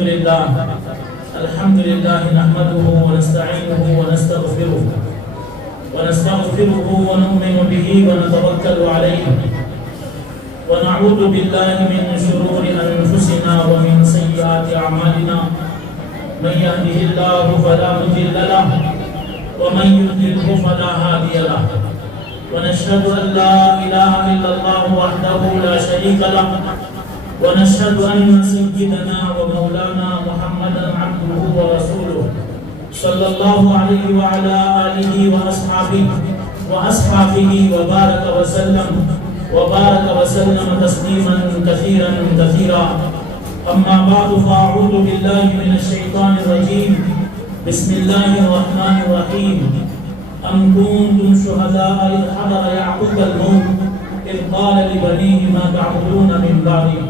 الحمد لله نحمده ونستعينه ونستغفره ونؤمن به ونتوكل عليه ونعوذ بالله من شرور أنفسنا ومن سيئات أعمالنا من يهده الله فلا مضل له ومن يضلله فلا هادي له ونشهد أن لا إله إلا الله وحده لا شريك له ونشهد أن سيدنا ومولانا محمدا عبده ورسوله صلى الله عليه وعلى آله وأصحابه وبارك وسلم تسليما كثيرا أما بعد فأعوذ بالله من الشيطان الرجيم بسم الله الرحمن الرحيم أم كنتم شهداء إذ حضر يعقوب الموت إذ قال لبنيه ما تعبدون من بعدي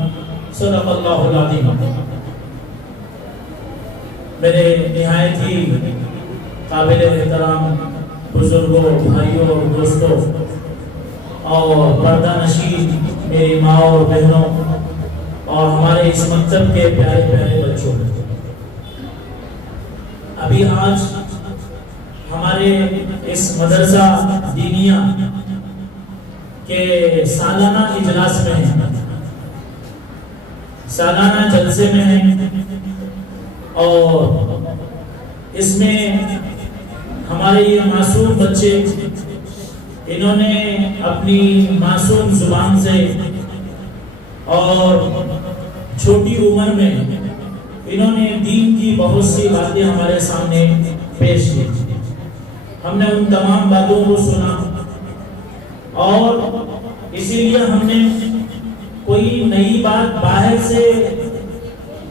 صدق اللہ العظیم۔ میرے نہایت ہی قابل احترام بزرگوں، بھائیوں اور دوستوں اور پردہ نشین میری ماں اور بہنوں اور ہمارے اس مکتب کے پیارے پیارے بچوں، ابھی آج ہمارے اس مدرسہ دینیہ کے سالانہ اجلاس میں ہیں، سالانہ جلسے میں ہیں، اور اس میں ہمارے یہ معصوم بچے انہوں نے اپنی معصوم زبان سے اور چھوٹی عمر میں انہوں نے دین کی بہت سی باتیں ہمارے سامنے پیش کی۔ ہم نے ان تمام باتوں کو سنا اور اسی لیے ہم نے کوئی نئی بات باہر سے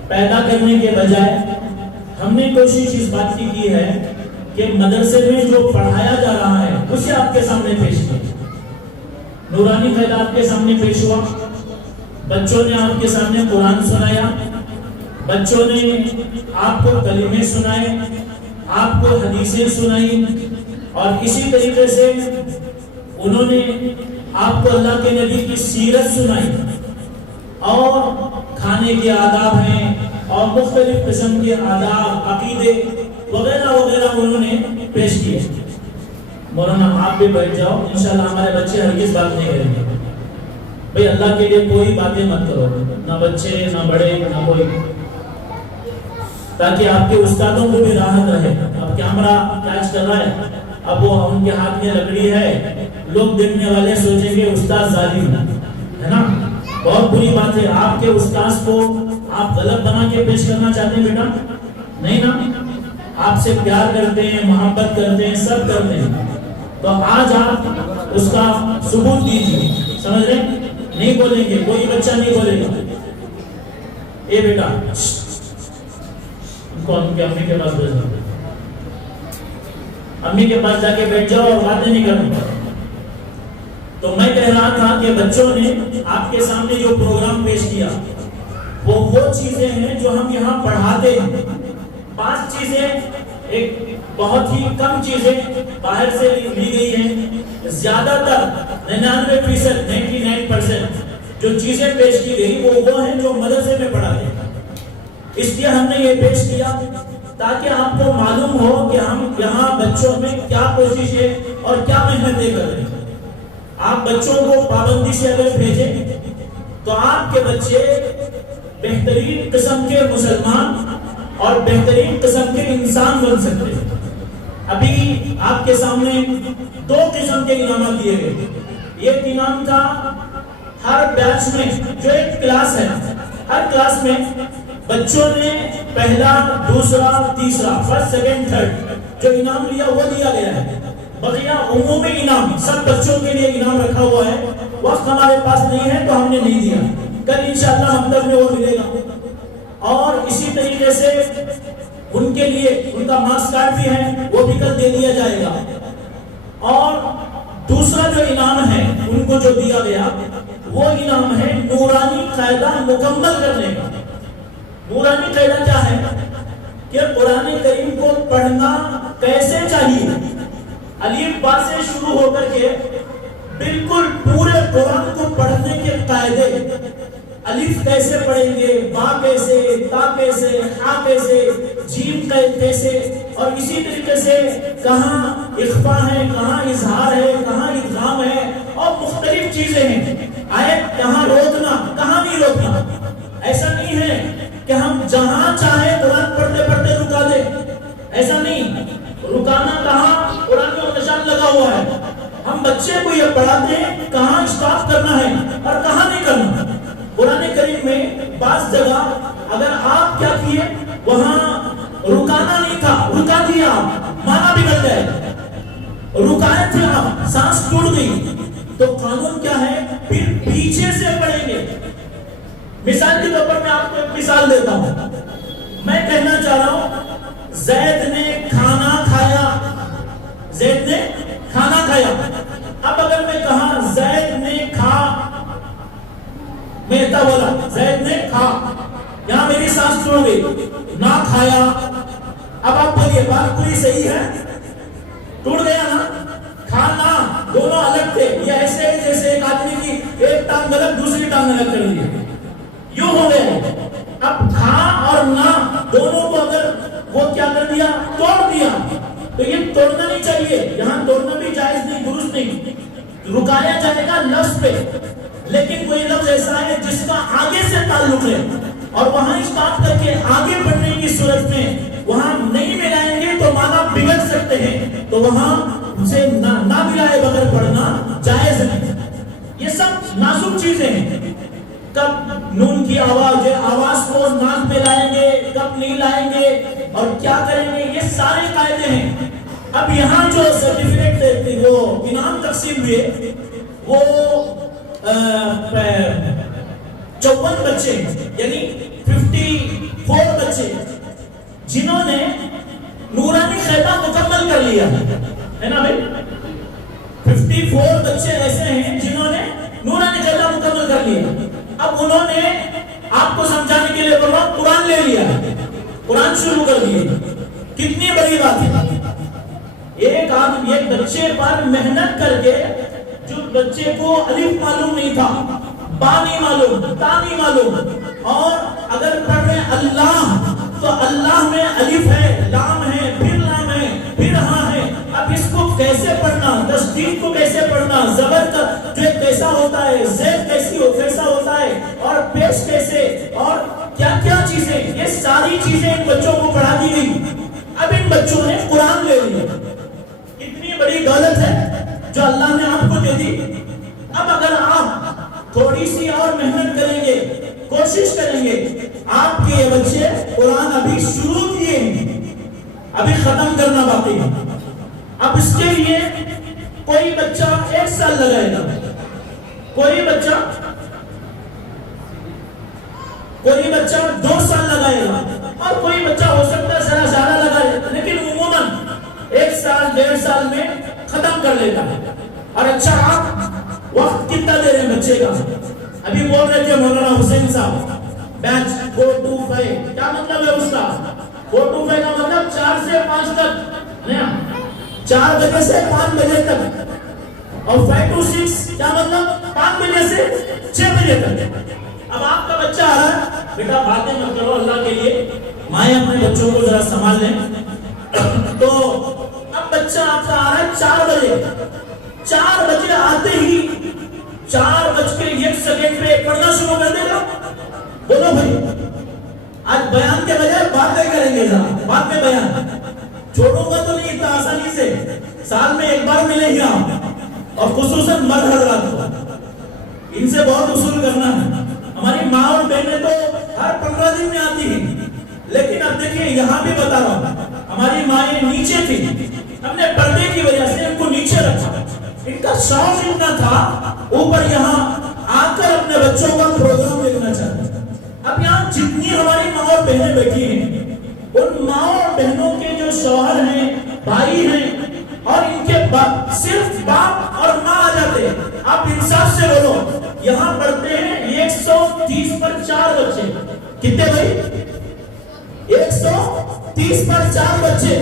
پیدا کرنے کے بجائے ہم نے کوشش اس بات کی ہے کہ مدرسے میں جو پڑھایا جا رہا ہے اسے آپ کے سامنے پیش کیا۔ نورانی فیض آپ کے سامنے پیش ہوا، بچوں نے آپ کے سامنے قرآن سنایا، بچوں نے آپ کو کلمے سنائے، آپ کو حدیثیں سنائی، اور اسی طریقے سے انہوں نے آپ کو اللہ کے نبی کی سیرت سنائی، اور کھانے کے آداب ہیں اور مختلف قسم کے آداب، عقیدے وغیرہ وغیرہ انہوں نے پیش کیے۔ مولانا آپ بھی بیٹھ جاؤ، انشاءاللہ ہمارے بچے ہرگز بات نہیں کریں گے۔ بھئی اللہ کے لیے کوئی باتیں مت کرو، نہ بچے نہ بڑے نہ کوئی، تاکہ آپ کے استادوں کو بھی راحت رہے۔ اب کیمرہ کیچ کر رہا ہے، اب وہ ان کے ہاتھ میں لکڑی ہے، لوگ دیکھنے والے سوچیں گے استاد ظالم ہے نا، بہت بری بات ہے۔ آپ کے استاذ کو آپ غلط بنا کے پیش کرنا چاہتے ہیں بیٹا؟ نہیں نا، آپ سے پیار کرتے ہیں، محبت کرتے ہیں، سب کرتے ہیں، تو آج آپ اس کا ثبوت دیجیے، سمجھ رہے ہیں؟ نہیں بولیں گے، کوئی بچہ نہیں بولے گا۔ اے بیٹا ان کو ان کے امی کے پاس بھیج دو، امی کے پاس جا کے بیٹھ جاؤ اور باتیں نہیں کرنا۔ تو میں کہہ رہا تھا کہ بچوں نے آپ کے سامنے جو پروگرام پیش کیا وہ چیزیں ہیں جو ہم یہاں پڑھاتے ہیں۔ 5 چیزیں، ایک بہت ہی کم چیزیں باہر سے لی گئی ہیں، زیادہ تر 99% جو چیزیں پیش کی گئی وہ ہیں جو مدرسے میں پڑھاتے ہیں۔ اس لیے ہم نے یہ پیش کیا تاکہ آپ کو معلوم ہو کہ ہم یہاں بچوں میں کیا کوشش ہے اور کیا محنتیں کر رہے ہیں۔ آپ بچوں کو پابندی سے اگر بھیجیں تو آپ کے بچے بہترین قسم کے مسلمان اور بہترین قسم کے انسان بن سکتے ہیں۔ ابھی آپ کے سامنے 2 قسم کے انعامات دیے گئے۔ یہ انعام تھا ہر بیچ میں، جو ایک کلاس ہے، ہر کلاس میں بچوں نے پہلا، دوسرا، تیسرا، فرسٹ، سیکنڈ، تھرڈ جو انعام لیا وہ دیا گیا ہے۔ بقیہ عمومی انعام سب بچوں کے لیے انعام رکھا ہوا ہے۔ وقت ہمارے پاس نہیں ہے تو ہم نے نہیں دیا، کل انشاءاللہ مکتب میں وہ ملے گا۔ اور اسی طریقے سے ان کے لیے ان کا مارکس کارڈ بھی ہے، وہ بھی کل دے دیا جائے گا۔ اور دوسرا جو انعام ہے ان کو جو دیا گیا وہ انعام ہے نورانی قاعدہ مکمل کرنے کا۔ نورانی قاعدہ کیا ہے کہ قرآن کریم کو پڑھنا کیسے چاہیے، الف با سے شروع ہو کر کے بالکل پورے قرآن کو پڑھنے کے قاعدے، الف کیسے پڑھیں گے، با کیسے، تا کیسے، ہا کیسے، جیم کیسے، اور اسی طریقے سے کہاں اخفا ہے، کہاں اظہار ہے، کہاں ادغام ہے، اور مختلف چیزیں ہیں. آیت کہاں روکنا، کہاں نہیں روکنا. ایسا نہیں ہے کہ ہم جہاں چاہے قرآن پڑھتے پڑھتے رکا دیں، ایسا نہیں. رکانا کہاں، قرآن میں نشان لگا ہوا ہے. ہم بچے کو یہ پڑھاتے ہیں کہاں اسٹاپ کرنا ہے اور کہاں نہیں کرنا. قرآن کریم میں بعض جگہ اگر آپ کیا کیے، وہاں رکانا نہیں تھا، رکا دیا آپ، مانا بگڑ گئے. رکائے تھے آپ، سانس ٹوٹ گئی، تو قانون کیا ہے، پھر پیچھے سے پڑھیں گے. مثال کے طور پر میں آپ کو ایک مثال دیتا ہوں. میں کہنا چاہ رہا ہوں زید نے کھانا کھایا، زید نے کھانا کھایا. اب اگر میں کہا زید نے کھا، میں اتنا بولا زید نے کھا، یہاں میری سانس ٹوٹ گئی، نہ کھایا. اب آپ بولیے بات پوری صحیح ہے، ٹوٹ گیا نا. کھانا دونوں الگ تھے. یہ ایسے ہے جیسے ایک آدمی کی ایک ٹانگ الگ دوسری ٹانگ الگ کر دی، یوں ہو گیا. اب کھا اور نہ دونوں کو اگر وہ کیا کر دیا، توڑ دیا، تو یہ توڑنا نہیں چاہیے. یہاں توڑنا بھی جائز نہیں، درست نہیں. رکایا جائے گا لفظ پہ، لیکن کوئی لفظ ایسا ہے جس کا آگے سے تعلق ہے اور وہاں اسٹارٹ کر کے آگے بڑھنے کی صورت میں وہاں نہیں ملائیں گے تو معنی بگڑ سکتے ہیں. تو وہاں سے نہ ملائے بغیر پڑھنا جائز نہیں. یہ سب نازک چیزیں ہیں. کب نون کی آواز ہے، آواز کو ناک میں لائیں گے، کب نہیں لائیں گے، اور کیا کریں گے، یہ سارے قاعدے ہیں. اب یہاں جو سرٹیفکیٹ دیتے وہ انعام تقسیم ہوئے، وہ 54 بچے یعنی 54 بچے جنہوں نے نورانی خیمہ مکمل کر لیا ہے نا بھائی. 54 بچے ایسے ہیں جنہوں نے نورانی خیمہ مکمل کر لیا. اب انہوں نے آپ کو سمجھانے کے لیے بول رہا ہوں قرآن لے لیا، قرآن شروع کر دیے. کتنی بڑی بات ہے. ایک آدمی ایک بچے پر محنت کر کے، جو بچے کو الف معلوم نہیں تھا، با نہیں معلوم، تا نہیں معلوم، اور اگر پڑھ رہے اللہ تو اللہ میں الف ہے، لام ہے، پھر لام ہے، پھر ہاں ہے. اب اس کو کیسے پڑھنا، تشدید کو کیسے پڑھنا، زبر کا جو کیسا ہوتا ہے، زید کیسا ہوتا ہے، اور پیش کیسے، اور کیا کیا چیزیں، یہ ساری چیزیں ان بچوں کو پڑھا دی گئی. اب ان بچوں نے قرآن لے لیا. اتنی بڑی دولت ہے جو اللہ نے آپ کو دے دی. اب اگر آپ تھوڑی سی اور محنت کریں گے، کوشش کریں گے، آپ کے یہ بچے قرآن ابھی شروع کیے ہیں، ابھی ختم کرنا باقی ہے. اب اس کے لیے کوئی بچہ 1 سال لگائے گا، کوئی بچہ 2 سال لگائے گا، اور کوئی بچہ ہو سکتا ہے ذرا زیادہ لگائے، لیکن عموماً 1 سال 1.5 سال میں ختم کر لیتا ہے. اور اچھا آپ وقت کتنا دے رہے ہیں بچے کا؟ ابھی بول رہے تھے مولانا حسین صاحب بیچ 4 to 5، کیا مطلب ہے اس کا؟ 4 to 5 کا مطلب 4 سے 5 تک، 4 بجے سے 5 بجے تک. اور 5 to 6 کیا مطلب 5 بجے سے 6 بجے تک. اب آپ کا بچہ آ رہا ہے، بیٹا باتیں مت کرو اللہ کے لیے، مائیں اپنے بچوں کو ذرا سنبھال لیں. تو اب بچہ آپ کا آ رہا ہے 4 بجے، 4 بجے آتے ہی 4:01 پہ پڑھنا شروع کر دے گا. بولو بھائی، آج بیان کے بجائے باتیں کریں گے، بات میں بیان چھوڑوں گا تو نہیں اتنا آسانی سے. سال میں 1 بار ملیں گے آپ، اور خصوصاً مرد حضرات کو ان سے بہت اصول کرنا ہے. ہماری ماں اور بہنیں تو ہر 15 دن میں آتی ہیں، لیکن اب دیکھیں یہاں بھی بتا رہا ہوں، ہماری مائیں نیچے تھی، ہم نے پردے کی وجہ سے ان کو نیچے رکھا. ان کا شوق اتنا تھا اوپر یہاں آ کر اپنے بچوں کا پروگرام دیکھنا چاہتے. اب یہاں جتنی ہماری ماں اور بہنیں بیٹھی ہیں، ان ماں اور بہنوں کے جو شوہر ہیں، بھائی ہیں، اور ان کے صرف باپ اور ماں آ جاتے ہیں. آپ انصاف سے بولو، یہاں پڑھتے ہیں 130 پر 4 بچے. کتنے بھائی؟ 130 پر 4 بچے.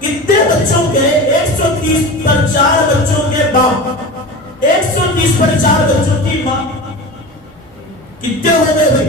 کتنے بچوں کے 130 پر 4 بچوں کے باپ، 130 پر 4 بچوں کی ماں، کتنے ہو گئے بھائی؟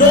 2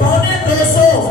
250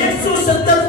170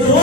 2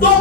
2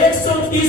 130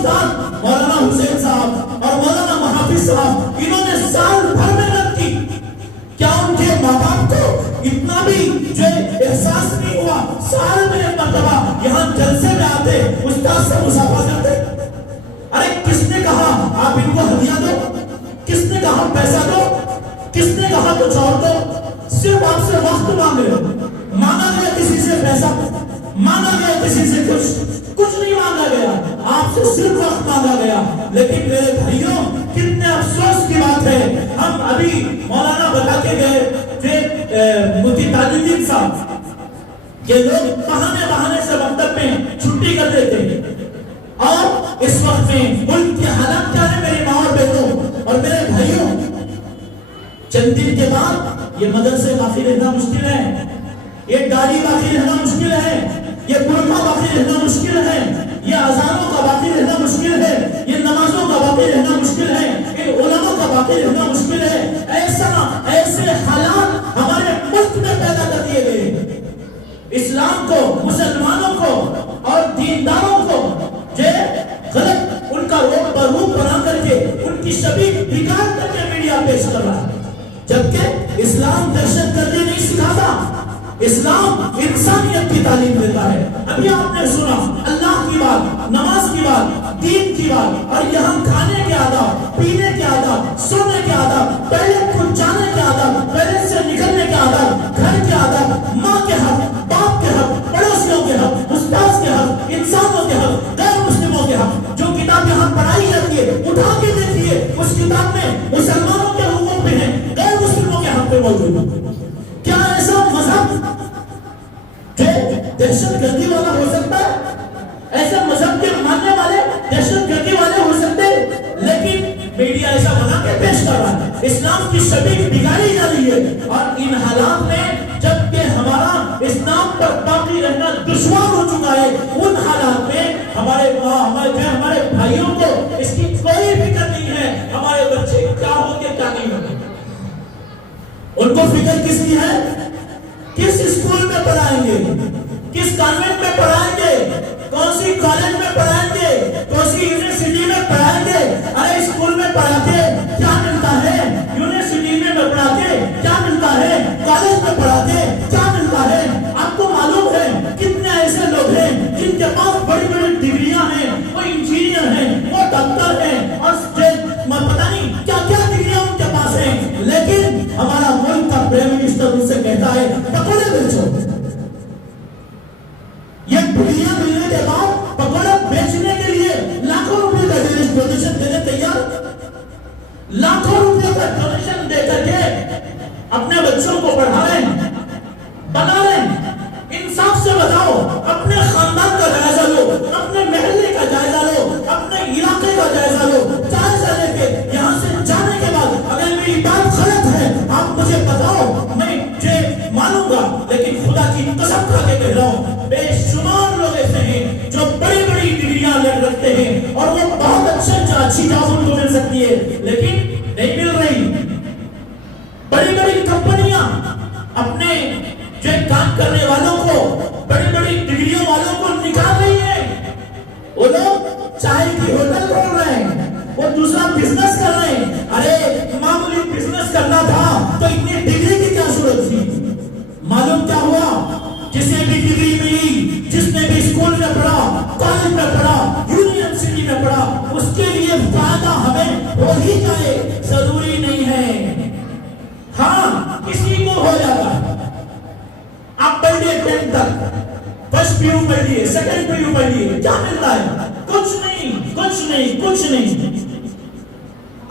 استاد مولانا حسین صاحب اور مولانا محافظ صاحب انہوں نے سال بھر محنت کی. کیا ان کے ماں باپ کو اتنا بھی جو احساس نہیں ہوا سال میں ایک مرتبہ یہاں جلسے میں آتے استاد سے مصافحہ کرتے؟ ارے کس نے کہا آپ ان کو ہدیہ دو؟ کس نے کہا پیسہ دو؟ کس نے کہا کچھ اور دو؟ صرف آپ سے وقت مانگ رہے ہو. مانگا گیا کسی سے پیسہ؟ مانگا گیا کسی سے کچھ نہیں مانگا گیا. آپ سے صرف وقت مانگا گیا. لیکن میرے بھائیوں کتنے افسوس کی بات ہے, ہم ابھی مولانا بتا کے گئے تھے مفتی تاج الدین صاحب کہ لوگ بہانے سے مکتب میں چھٹی کر دیتے, اور اس وقت میں ملک کے حالات کیا ہے میری ماں اور بہنوں اور میرے بھائیوں. چند دن کے بعد یہ مدرسے باقی رہنا مشکل ہے, یہ داڑھی باقی رہنا مشکل ہے, یہ برقع باقی رہنا مشکل ہے, یہ اذانوں کا باقی رہنا مشکل ہے, یہ نمازوں کا باقی رہنا مشکل ہے, یہ علماء کا باقی رہنا مشکل ہے. ایسے حالات ہمارے ملک میں پیدا کر دیے گئے. اسلام کو, مسلمانوں کو اور دینداروں کو جو غلط ان کا روپ بنا کر کے ان کی شبیہ بگاڑ کر کے میڈیا پیش کر رہا ہے, جبکہ اسلام دہشت گردی نہیں سکھاتا, اسلام انسانیت کی تعلیم دیتا ہے. ابھی آپ نے سنا اللہ کی بات, نماز کی بات, دین کی بات, اور یہاں کھانے کے آداب, پینے کے آداب, سونے کے آداب, پہلے خود جانے کے آداب, پہلے سے نکلنے کے آداب, گھر کے آداب, ماں کے حق, باپ کے حق, پڑوسیوں کے حق, استاد کے حق, انسانوں کے حق, غیر مسلموں کے حق. جو کتاب یہاں پڑھائی جاتی ہے اٹھا کے دیکھیے, اس کتاب میں مسلمانوں کے حقوق پہ ہیں, غیر مسلموں کے حق پہ موجود ہے. کیا ایسا مذہب جو دہشت گردی والا ہو سکتا ہے؟ ایسے مذہب کے ماننے والے دہشت گردی والے ہو سکتے ہیں؟ لیکن میڈیا ایسا بنا کے پیش کر رہا ہے, اسلام کی شبیہ بگاڑی جا رہی ہے. اور ان حالات میں جب کہ ہمارا اسلام پر باقی رہنا دشوار ہو چکا ہے, ان حالات میں ہمارے بھائیوں کو اس کی کوئی فکر نہیں ہے ہمارے بچے کیا ہوں گے کیا نہیں ہوں گے. ان کو فکر کس کی ہے؟ کس اسکول میں پڑھائیں گے, کس کانوینٹ میں پڑھائیں گے, کون سی کالج میں پڑھائیں گے, کون سی یونیورسٹی میں پڑھائیں گے. ارے اسکول میں پڑھا کے کیا ملتا ہے, یونیورسٹی میں پڑھا کے کیا ملتا ہے, کالج میں پڑھا کے کیا ملتا ہے. آپ کو معلوم ہے کتنے ایسے لوگ ہیں جن کے پاس بڑی بڑی ڈگریاں ہیں, وہ انجینئر ہیں, وہ ڈاکٹر ہیں, اور پتہ نہیں کیا کیا ڈگریاں ان کے پاس ہیں, لیکن ہمارا ملک کا پرائم منسٹر ان سے کہتا ہے پکوڑے بیچو. یہ ڈگریاں ملنے کے بعد پکوڑا بیچنے کے لیے لاکھوں روپے کا ڈونیشن دینے تیار, لاکھوں روپے کا ڈونیشن دے کر کے اپنے بچوں کو پڑھا رہے ہیں, بنا رہے ہیں. انصاف سے بتاؤ, اپنے خاندان کا جائزہ لو, اپنے محلے کا جائزہ لو, اپنے علاقے کا جائزہ لو. جائزہ لے کے یہاں سے جانے کے بعد اگر میری بات غلط ہے آپ مجھے بتاؤ, میں مانوں گا, لیکن خدا کی قسم کھا کے کہہ رہا ہوں بے شمار لوگ ایسے ہیں جو بڑی بڑی ڈگریاں رکھتے ہیں اور وہ بہت اچھی جاب ان کو مل سکتی ہے, لیکن نہیں مل رہی. بڑی بڑی کمپنیاں اپنے جو کام کرنے والوں کو, بڑی بڑی ڈگریوں والوں کو نکال رہی ہیں. وہ لوگ چائے کی ہوٹل کھول رہے ہیں, وہ دوسرا بزنس کر رہے ہیں. ارے معمولی بزنس کرنا تھا تو اتنی ڈگری کی کیا ضرورت تھی؟ معلوم کیا ہوا, جسے بھی ڈگری ملی, جس نے بھی اسکول میں پڑھا, کالج میں پڑھا, یونیورسٹی میں پڑھا, اس کے لیے فائدہ ہمیں ہو ہی جائے ضروری نہیں ہے. ہاں کسی کو ہو جاتا ہے, آپ پڑھیے 10 تک, فرسٹ پی یو پڑھیے, سیکنڈ پی یو پڑھیے, کیا ملتا ہے؟ کچھ نہیں, کچھ نہیں, کچھ نہیں.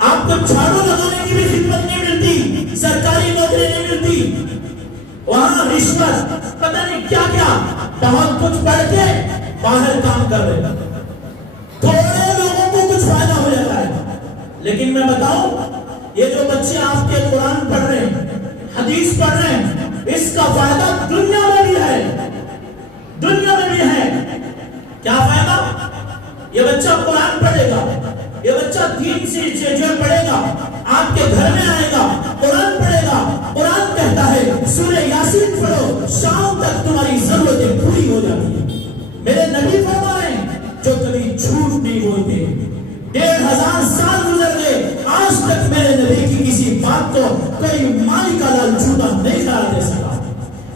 آپ کو جھاڑو لگانے کی بھی خدمت نہیں ملتی, سرکاری نوکری نہیں ملتی, وہاں رشوت پتہ نہیں کیا کیا, بہت کچھ پڑھ کے باہر کام کر رہے, تھوڑے لوگوں کو کچھ فائدہ ہو جاتا ہے. لیکن میں بتاؤں, یہ جو بچے آپ کے قرآن پڑھ رہے ہیں, حدیث پڑھ رہے ہیں, اس کا فائدہ دنیا میں بھی ہے, دنیا میں بھی ہے. کیا فائدہ؟ یہ بچہ قرآن پڑھے گا, یہ بچہ دین سے جو پڑھے گا, آپ کے گھر میں آئے گا, قرآن پڑھے گا. قرآن کہتا ہے سورہ یاسین پڑھو, شام تک تمہاری ضرورتیں پوری ہو جاتی ہیں. میرے نبی فرما رہے ہیں جو کبھی جھوٹ نہیں بولتے, 1000 سال گزر گئے، آج تک میرے نبی کی کسی بات کو کوئی مائی کا لال جھوٹا نہیں قرار دے سکا،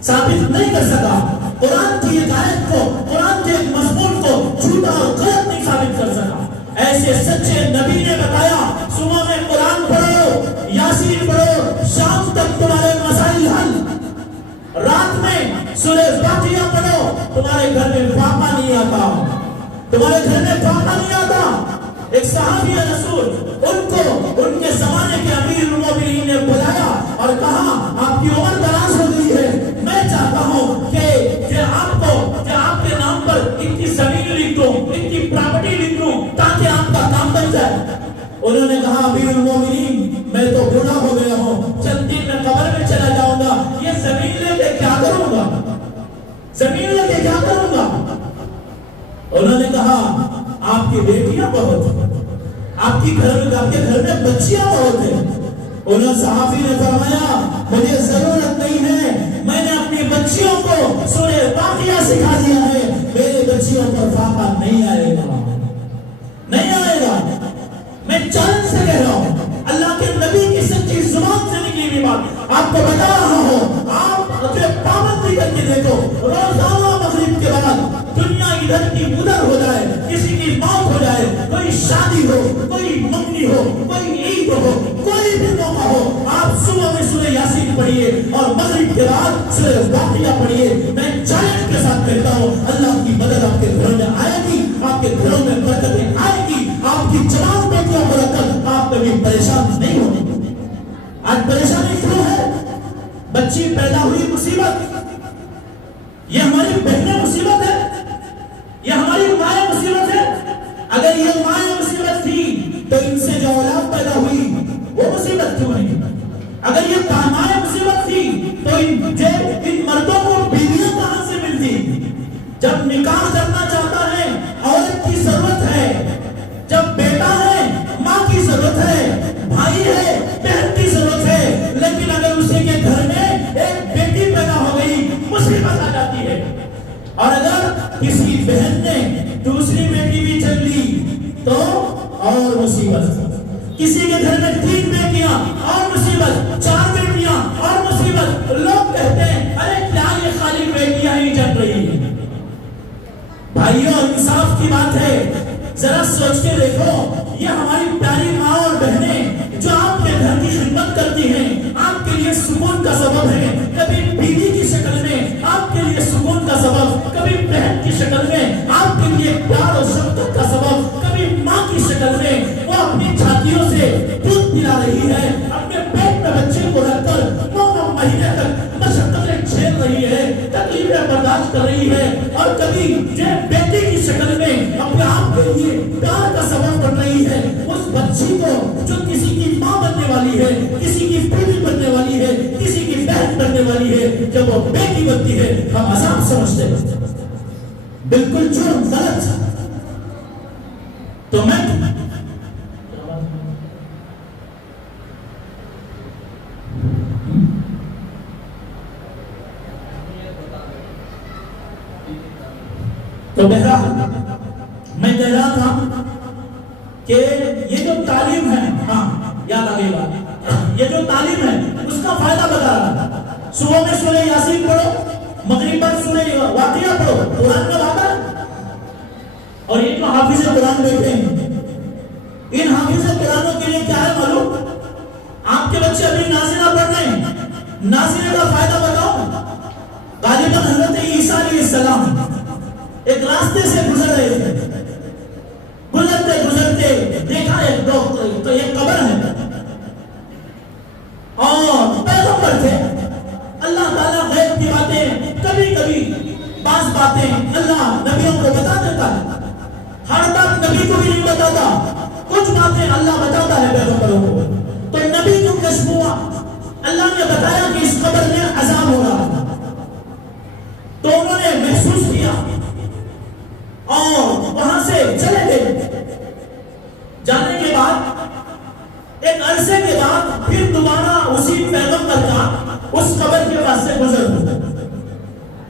ثابت نہیں کر سکا، قرآن کی ایک آیت کو، قرآن کے ایک مضمون کو جھوٹا اور غلط نہیں ثابت کر سکا۔ ایسے سچے نبی نے بتایا صبح میں قرآن پڑھو، یاسین پڑھو، شام تک تمہارے مسائل حل، رات میں سورہ فاتحہ پڑھو، تمہارے گھر میں فاقہ نہیں آتا، تمہارے گھر میں فاقہ نہیں آتا۔ ایک صحابی رسول ان کو ان کے زمانے کے امیر المومنین نے بلایا اور کہا آپ کی عمر دراز ہو گئی ہے، میں چاہتا ہوں کہ آپ کے نام پر ان کی زمین لکھ دوں، ان کی پراپرٹی لکھ دوں تاکہ آپ کا کام بن جائے۔ انہوں نے کہا امیر المومنین میں تو بوڑھا ہو گیا ہوں، چند دن میں قبر میں چلا جاؤں گا، یہ زمین لے کے کیا کروں گا، زمین لے کے کیا کروں گا؟ انہوں نے کہا آپ کی بیٹیاں بہت ہیں، آپ کے گھر میں بچیاں بہت ہیں۔ انہوں صحابی نے فرمایا مجھے ضرورت نہیں ہے، میں نے اپنی بچیوں کو سورہ واقعہ سکھا دیا ہے، میرے بچیوں پر فاقہ نہیں آئے گا، نہیں آئے گا۔ میں چیلنج سے کہہ رہا ہوں، اللہ کے نبی کی سچی زبان سے نکلی ہوئی بات آپ کو بتا رہا ہوں، آپ اپنے پابندی کر کے دیکھو، روزانہ مغرب کے بعد دنیا ادھر کی ادھر ہو جائے، کسی کی موت ہو جائے، کوئی شادی ہو، کوئی منگنی ہو، کوئی عید ہو، کوئی بھی موقع ہو، آپ صبح میں سورہ یاسین پڑھیے اور مغرب کے بعد سورہ واقعہ پڑھیے۔ میں چیلنج کے ساتھ کہتا ہوں اللہ کی مدد آپ کے گھروں میں آئے گی، آپ کے گھروں میں برکتیں آئے گی، آپ کی جوان بیٹیوں کو رکھ کر آپ کبھی پریشان نہیں ہونے۔ آج پریشانی کیوں ہے؟ بچی پیدا ہوئی مصیبت، یہ ہماری بہنیں مصیبت ہے، یہ ہماری مائیں مصیبت ہے۔ اگر یہ مائیں مصیبت تھی تو ان سے جو اولاد پیدا ہوئی وہ مصیبت کیوں نہیں؟ اگر یہ مائیں مصیبت تھی تو ان مردوں کو بیویاں کہاں سے ملتی؟ جب نکاح کرنا چاہتا ہے عورت کی ضرورت ہے، جب بیٹا ہے ماں کی ضرورت ہے، بھائی ہے بہن کی ضرورت ہے، لیکن اگر اسی کے گھر میں ایک بیٹی پیدا ہو گئی مصیبت آ جاتی ہے۔ اور اگر کسی بہن نے دوسری بیٹی بھی جن لی تو اور مصیبت، کسی کے گھر میں 3 بیٹیاں اور مصیبت، 4 بیٹیاں اور مصیبت۔ لوگ کہتے ہیں ارے کیا یہ خالی بیٹیاں ہی جن رہی ہیں؟ بھائیوں انصاف کی بات ہے، ذرا سوچ کے دیکھو، یہ ہماری پیاری ماں اور بہنیں جو آپ کے گھر کی خدمت کرتی ہیں، آپ کے لیے سکون کا سبب ہے، کبھی بیوی کی شکل میں آپ کے لیے سکون کا سبب، کبھی بہن کی شکل میں آپ کے لیے پیار اور شفقت کا سبب، کبھی ماں کی شکل میں وہ اپنی چھاتیوں سے دودھ پلا رہی ہے، اپنے پیٹ میں بچے کو رکھ کر 9 مہینے تک مشقتیں جھیل رہی ہے، تکلیفیں برداشت کر رہی ہے، اور کبھی جو بیٹے کی شکل میں اپنے آپ کے لیے پیار کا سبب بن رہی ہے۔ اس بچی کو جو کسی کی ماں بننے والی ہے، کسی کی بیوی بننے والی ہے، کسی کی بہن بننے والی ہے، جب وہ بیٹی بنتی ہے ہم عذاب سمجھتے ہیں، بالکل جرم، غلط۔ تو میں تو بہرحال میں کہہ رہا تھا کہ یہ جو تعلیم ہے، ہاں یاد آ گئی بات، یہ جو تعلیم ہے اس کا فائدہ بتا رہا تھا۔ صبح میں سورہ یاسین پڑھو، مغرب بعد سورہ واقعہ پڑھو، قرآن کا واقعہ۔ اور یہ جو حافظ قرآن بیٹھے ہیں، ان حافظ قرآنوں کے لیے کیا ہے معلوم؟ آپ کے بچے ابھی نازلہ پڑھ رہے ہیں، نازلہ کا فائدہ بتاؤ۔ غالباً حضرت عیسیٰ علیہ السلام ایک راستے سے گزر رہے تھے، گزرتے گزرتے دیکھا ایک تو ایک قبر ہے اور پیغمبر تھے۔ اللہ تعالیٰ غیب کی باتیں کبھی کبھی بعض باتیں اللہ نبیوں کو بتا دیتا ہے، ہر بات نبی کو بھی نہیں بتاتا، کچھ باتیں اللہ بتاتا ہے پیغمبروں کو۔ تو نبی کو کشف ہوا، اللہ نے بتایا کہ اس قبر میں عذاب ہو رہا ہے، تو انہوں نے محسوس کیا اور وہاں سے چلے گئے۔ جانے کے بعد ایک عرصے کے بعد پھر دوبارہ اسی پیغمبر کا اس قبر کے پاس سے گزر ہوا۔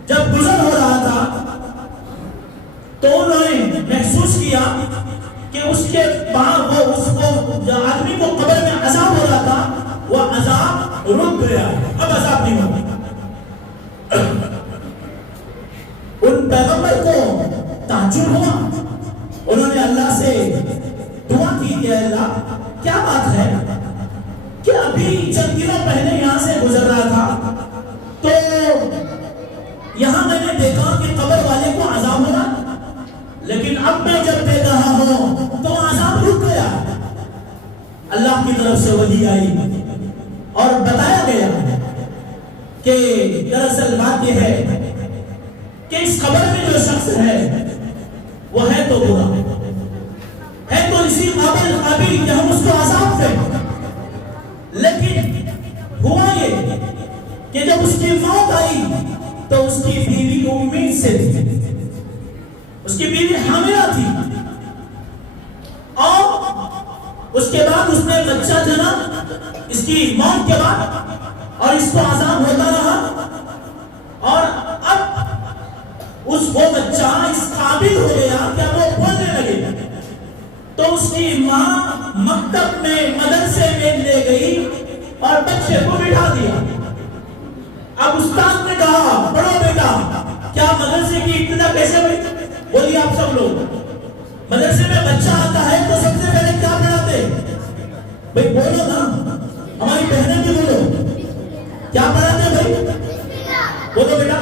جب گزر ہو رہا تھا تو انہوں نے محسوس کیا کہ اس کے جو آدمی کو قبر میں عذاب ہو رہا تھا وہ عذاب رک گیا، اب عذاب نہیں ہوگا۔ ان پیغمبر کو تعجب ہوا، انہوں نے اللہ سے دعا کی کہ اللہ کیا بات ہے کہ ابھی چند دنوں پہلے یہاں سے گزر رہا تھا تو یہاں میں نے دیکھا کہ قبر والے کو عذاب ہو رہا، لیکن اب میں جب دیکھ رہا ہوں تو عذاب رک گیا۔ اللہ کی طرف سے وحی آئی اور بتایا گیا کہ دراصل بات یہ ہے کہ اس قبر میں جو شخص ہے وہ ہے تو برا، ہے تو اسی قابل کہ ہم اس کو عذاب دیں، لیکن ہوا یہ کہ جب اس کی موت آئی تو اس کی بیوی امید سے تھی، اس کی بیوی حاملہ تھی، اور اس کے بعد اس نے بچہ جنا اس کی موت کے بعد، اور اس کو عذاب ہوتا رہا، اور اب وہ بچہ اس قابل ہو گیا کہ وہ بولنے لگے، تو اس کی ماں مکتب میں مدرسے میں لے گئی اور بچے کو بٹھا دیا۔ اب استاد نے کہا پڑھو بیٹا، کیا مدرسے کی ابتدا کیسے ہوئی؟ بولیے آپ سب لوگ، مدرسے میں بچہ آتا ہے تو سب سے پہلے کیا پڑھاتے؟ بھائی بولو نا، ہماری بہنیں بھی بولو، کیا پڑھاتے بھائی؟ بولو بیٹا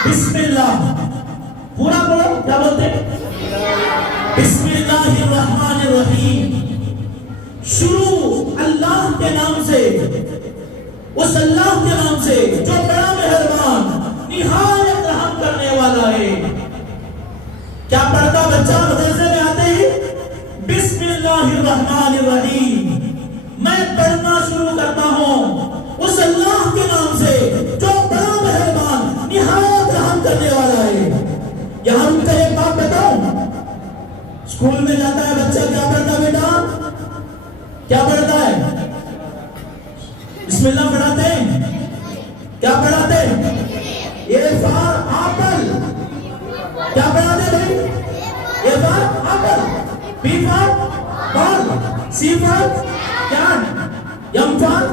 بسم اللہ، پورا بولو، کیا بولتے؟ بسم اللہ الرحمن الرحیم، شروع اللہ کے نام سے، اس اللہ کے نام سے جو بڑا مہربان نہایت رحم کرنے والا ہے۔ کیا پڑھتا بچہ مدرسے میں آتے ہی؟ بسم اللہ الرحمن الرحیم، میں پڑھنا شروع کرتا ہوں اس اللہ کے نام سے جو بڑا مہربان نہایت رحم کرنے والا ہے۔ یہاں ان کا ایک بات بتاؤں، اسکول میں جاتا ہے بچہ، کیا پڑھتا بیٹا؟ کیا پڑھتا ہے؟ بسم اللہ پڑھاتے ہیں؟ کیا پڑھاتے ہیں؟ اے فار ایپل، کیا پڑھاتے بھائی؟ A for apple, B for ball, C for cat, M for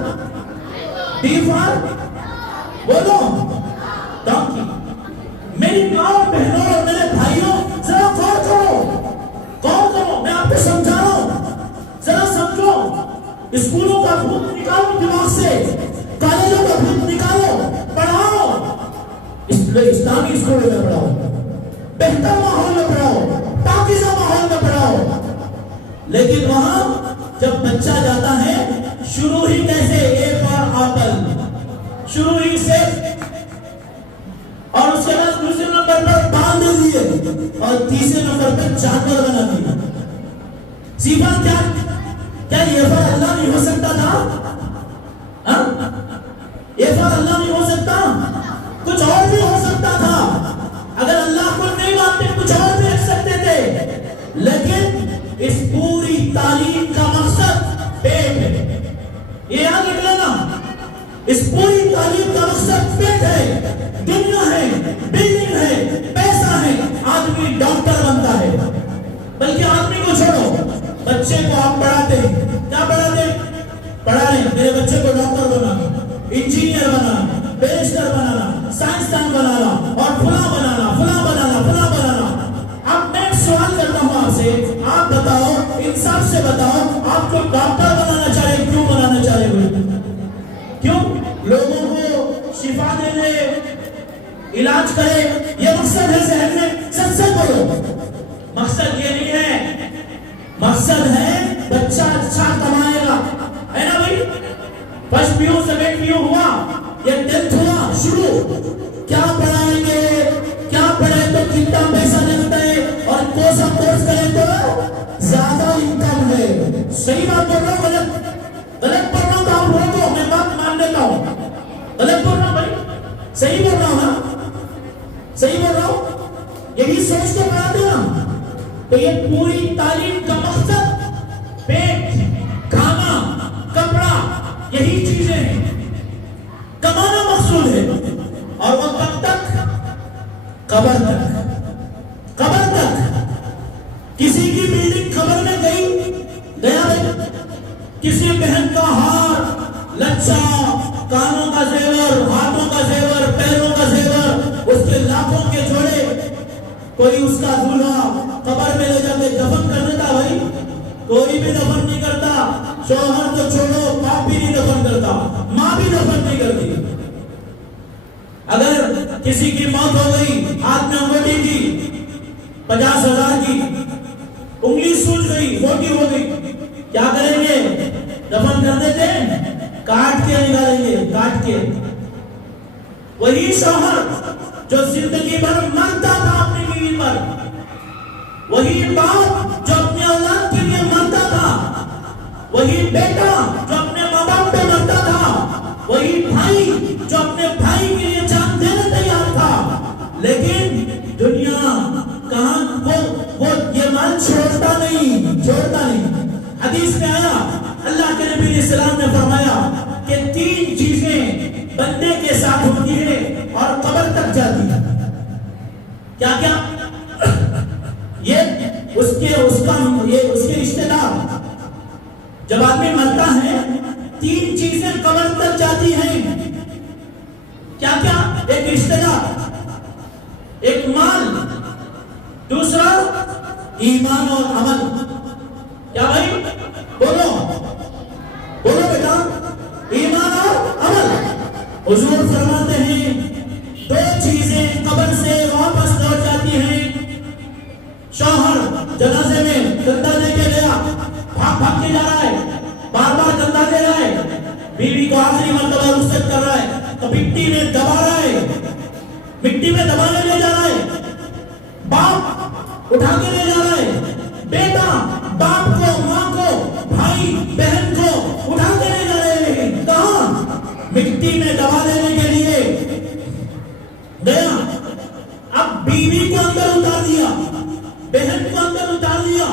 D for بولو ڈانکی۔ میری ماں اور بہنوں اور میرے بھائیوں ذرا غور کرو، میں آپ کو سمجھا رہا ہوں، ذرا سمجھو۔ اسکولوں کا بھوت نکالو دماغ سے، کالجوں کا بھوت نکالو، پڑھاؤ، اسلامی اسکولوں میں پڑھاؤ، بہتر ماحول میں پڑھاؤ، پاکیزہ ماحول میں پڑھاؤ، لیکن وہاں جب بچہ جاتا ہے شروع ہی کیسے؟ اے فار ایپل، شروع ہی سے، اور اس کے بعد دوسرے نمبر پر بال دے دیے اور تیسرے نمبر پر جانور بنا دیا۔ سیفا کیا یہ فار اللہ نہیں ہو سکتا تھا؟ یہ فار اللہ نہیں ہو سکتا؟ کچھ اور بھی ہو سکتا تھا، اگر اللہ کو نہیں مانتے کچھ اور بھی رکھ سکتے تھے، لیکن اس پوری تعلیم کا مقصد پیٹ ہے۔ یہ یاد رکھ لینا، اس پوری تعلیم کا مقصد پیٹ ہے، دنیا ہے، بلڈنگ ہے، پیسہ ہے، آدمی ڈاکٹر بنتا ہے۔ بلکہ آدمی کو چھوڑو، بچے کو آپ پڑھاتے ہیں، کیا پڑھاتے ہیں؟ پڑھا رہے ہیں میرے بچے کو ڈاکٹر بنانا، انجینئر بنانا، بیرسٹر بنانا، سائنسدان بنانا، اور فلاں بنانا، فلاں بنانا، فلاں بنانا۔ اب میں سوال کرتا ہوں آپ سے، آپ بتاؤ، انصاف سے بتاؤ، آپ کو ڈاکٹر بنانا چاہے، کیوں بنانا چاہے ہوئے؟ کیوں؟ لوگوں کو شفا دے، علاج کرے، یہ مقصد ہے ذہن میں؟ سچ سچ بولو، مقصد یہ نہیں ہے، مقصد ہے بچہ اچھا کمائے گا، ہے نا بھائی؟ فرسٹ پیو سیکنڈ پیو ہوا، یہ 10th ہوا، شروع کیا پڑھائیں گے، کیا پڑھائیں تو کتنا پیسہ لگتا ہے، اور کون سا کورس کریں تو زیادہ انکم ہے۔ صحیح بات بول رہا ہوں؟ غلط پڑھ رہا ہوں تو آپ روکو، میں بات مان لیتا ہوں۔ غلط بول رہا ہوں بھائی؟ صحیح بول رہا ہوں نا؟ صحیح بول رہا ہوں؟ یہی سوچ کے پڑھاتے نا؟ تو یہ پوری تعلیم کا مقصد پیٹ، کھانا، کپڑا، یہی چیزیں ہیں، کمانا مقصود ہے، اور وہ کب تک؟ قبر تک۔ قبر تک۔ کسی کی بلڈنگ قبر میں گئی کسی بہن کا ہار، لچا، کانوں کا زیور، ہاتھوں کا زیور، پیروں کا زیور، اس کے لاکھوں کے جوڑے، کوئی اس کا دولہا قبر میں لے جا کے دفن کر دیتا؟ بھائی کوئی بھی دفن نہیں کرتا. شوہر تو چھوڑو، باپ بھی نہیں دفن کرتا، ماں بھی دفن نہیں کرتی. اگر کسی کی موت ہو گئی، ہاتھ میں انگوٹھی تھی 50,000 کی، انگلی سوج گئی، موٹی ہو گئی، کیا کریں گے؟ دفن کر دیتے ہیں؟ کاٹ کے نکالیں گے، کاٹ کے. وہی شوہر جو زندگی بھر مرتا تھا اپنی بیوی پر، وہی باپ جو اپنے اولاد کے لیے مرتا تھا، وہی بیٹا جو اپنے ماں باپ پہ مرتا تھا، وہی بھائی جو اپنے بھائی کے لیے جان دینے تیار تھا، لیکن دنیا کہاں وہ یہ مال چھوڑتا نہیں. حدیث میں آیا، اللہ کے نبی علیہ السلام نے فرمایا کہ 3 چیزیں بندے کے ساتھ ہوتی ہیں اور قبر تک جاتی ہیں. کیا یہ اس کے رشتے دار. جب آدمی مرتا ہے 3 چیزیں قبر تک جاتی ہیں. کیا؟ ایک رشتے دار، ایک مال، دوسرا ایمان اور عمل. کیا بھائی؟ بولو بیٹا، ایمان اور عمل. حضور فرماتے ہیں 2 چیزیں قبر سے واپس لوٹ جاتی ہیں. شوہر جنازے میں گندہ لے کے گیا، بھاگ کے جا رہا ہے، بار گندہ دے رہا ہے، بیوی کو آخری مرتبہ رخصت کر رہا ہے تو مٹی میں دبا رہا ہے، مٹی میں دبانے لے جا رہا ہے. باپ اٹھا کے لے جا رہا ہے، بیٹا باپ کو، ماں کو، بھائی بہن کو اٹھا کے لے جا رہے ہیں. کہاں؟ مٹی میں دبا دینے کے لیے گیا. اب بیوی کو اندر اتار دیا، بہن کو اندر اتار دیا،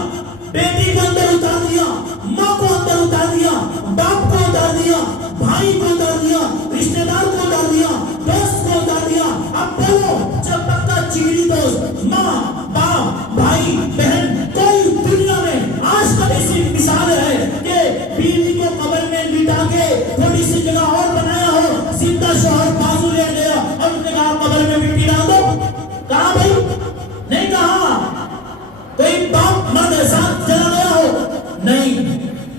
بیٹی کو اندر اتار دیا، ماں کو اندر اتار دیا، باپ کو اتار دیا، بھائی کو اتار دیا، رشتہ دار کو اتار دیا، دوست کو اتار دیا. اب بولو، جب تک کا چیری دوست، ماں، باپ، بھائی، بہن، کوئی دنیا میں آج تک ایسی مثال ہے کہ بیوی کو قبر میں لٹا کے تھوڑی سی جگہ اور بنایا ہو، زندہ شوہر بازو لے گیا اور اس نے کہا قبر میں مٹی ڈال دو؟ کہاں بھائی؟ نہیں کہا. کوئی باپ مرد ساتھ چلا گیا ہو؟ نہیں.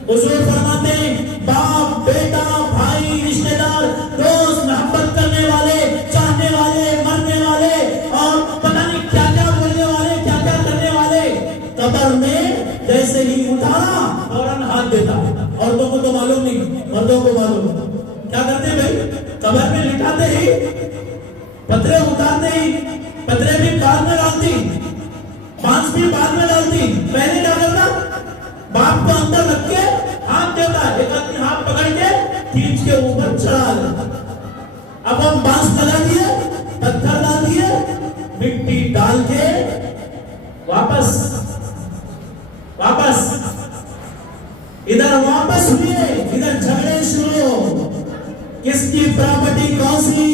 حضور فرماتے ہیں باپ، بیٹا، بھائی، رشتہ دار، دوست، محبت کرنے والے، چاہنے والے، مرنے والے اور پتہ نہیں کیا کیا بولنے والے، کیا کیا کرنے والے، قبر میں جیسے ہی اٹھا فوراً ہاتھ دیتا. عورتوں کو تو معلوم نہیں، مردوں کو معلوم. کیا کرتے بھائی؟ قبر میں لٹاتے ہی، پتھرے اتارتے ہی، پتھرے بھی بعد میں ڈالتی، بانس بھی بعد میں ڈالتی. پہلے کیا کرتا؟ باپ کو اندر رکھ کے ہاتھ دیتا، ایک آدمی ہاتھ پکڑ کے کھینچ کے اوپر چڑھا دیتا. اب ہم بانس لگا دیے، پتھر ڈال دیے، مٹی ڈال کے واپس ادھر واپس ہوئے. ادھر جھگڑے شروع. کس کی پراپرٹی کون سی؟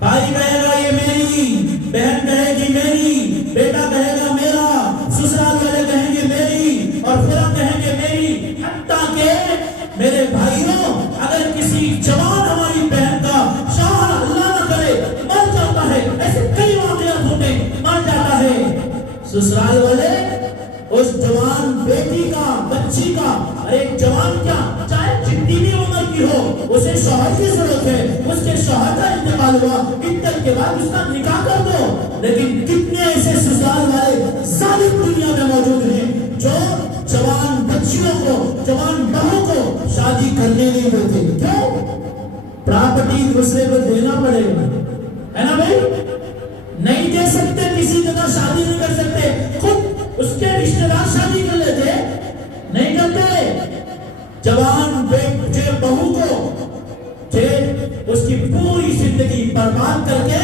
بھائی کہے گا یہ میری، بہن کہے گی میری، بیٹا کہے گا میرا، سسرال والے کہیں گے میری، اور پھر کہیں گے میری. حتیٰ کہ میرے بھائیوں، اگر کسی جوان ہماری بہن کا شوہر اللہ نہ کرے مر جاتا ہے، ایسے کئی واقعات ہوتے ہیں، مر جاتا ہے، سسرال والے اس جوان بیٹی کا، بچی کا، ایک جوان کیا چاہے جتنی بھی عمر کی ہو، اسے شوہر کی ضرورت ہے. اس کے شوہر کا انتقال ہوا، عدت کے بعد اس کا نکاح کر دو. لیکن کتنے ایسے سسرال والے ظالم دنیا میں موجود ہیں جو جوان بچیوں کو، جوان بہوں کو شادی کرنے نہیں دیتے. کیوں؟ پراپرٹی دوسرے کو دینا پڑے گا، ہے نا بھائی؟ نہیں دے سکتے، کسی جگہ شادی نہیں کر سکتے، خود اس کے رشتہ دار شادی کر لیتے، نہیں کرتے. جوان بہو کو اس کی پوری زندگی برباد کر کے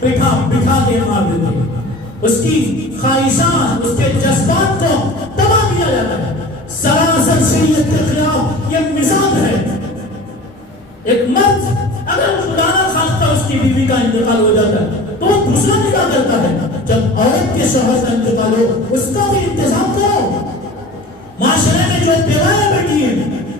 بٹھا کے مار دیتے. اس کی خواہشات، اس کے جذبات کو دبا دیا جاتا ہے. سراسر شریعت کے خلاف یہ مزاج ہے. ایک مرد اگر خدا نہ خواستہ اس کی بیوی کا انتقال ہو جاتا ہے تو وہ دوسرا نکاح کرتا ہے. جب عورت کے شوہر کا انتقال ہو اس کا بھی انتظام کرو. معاشرے میں جو بیوائیں بیٹھی ہیں،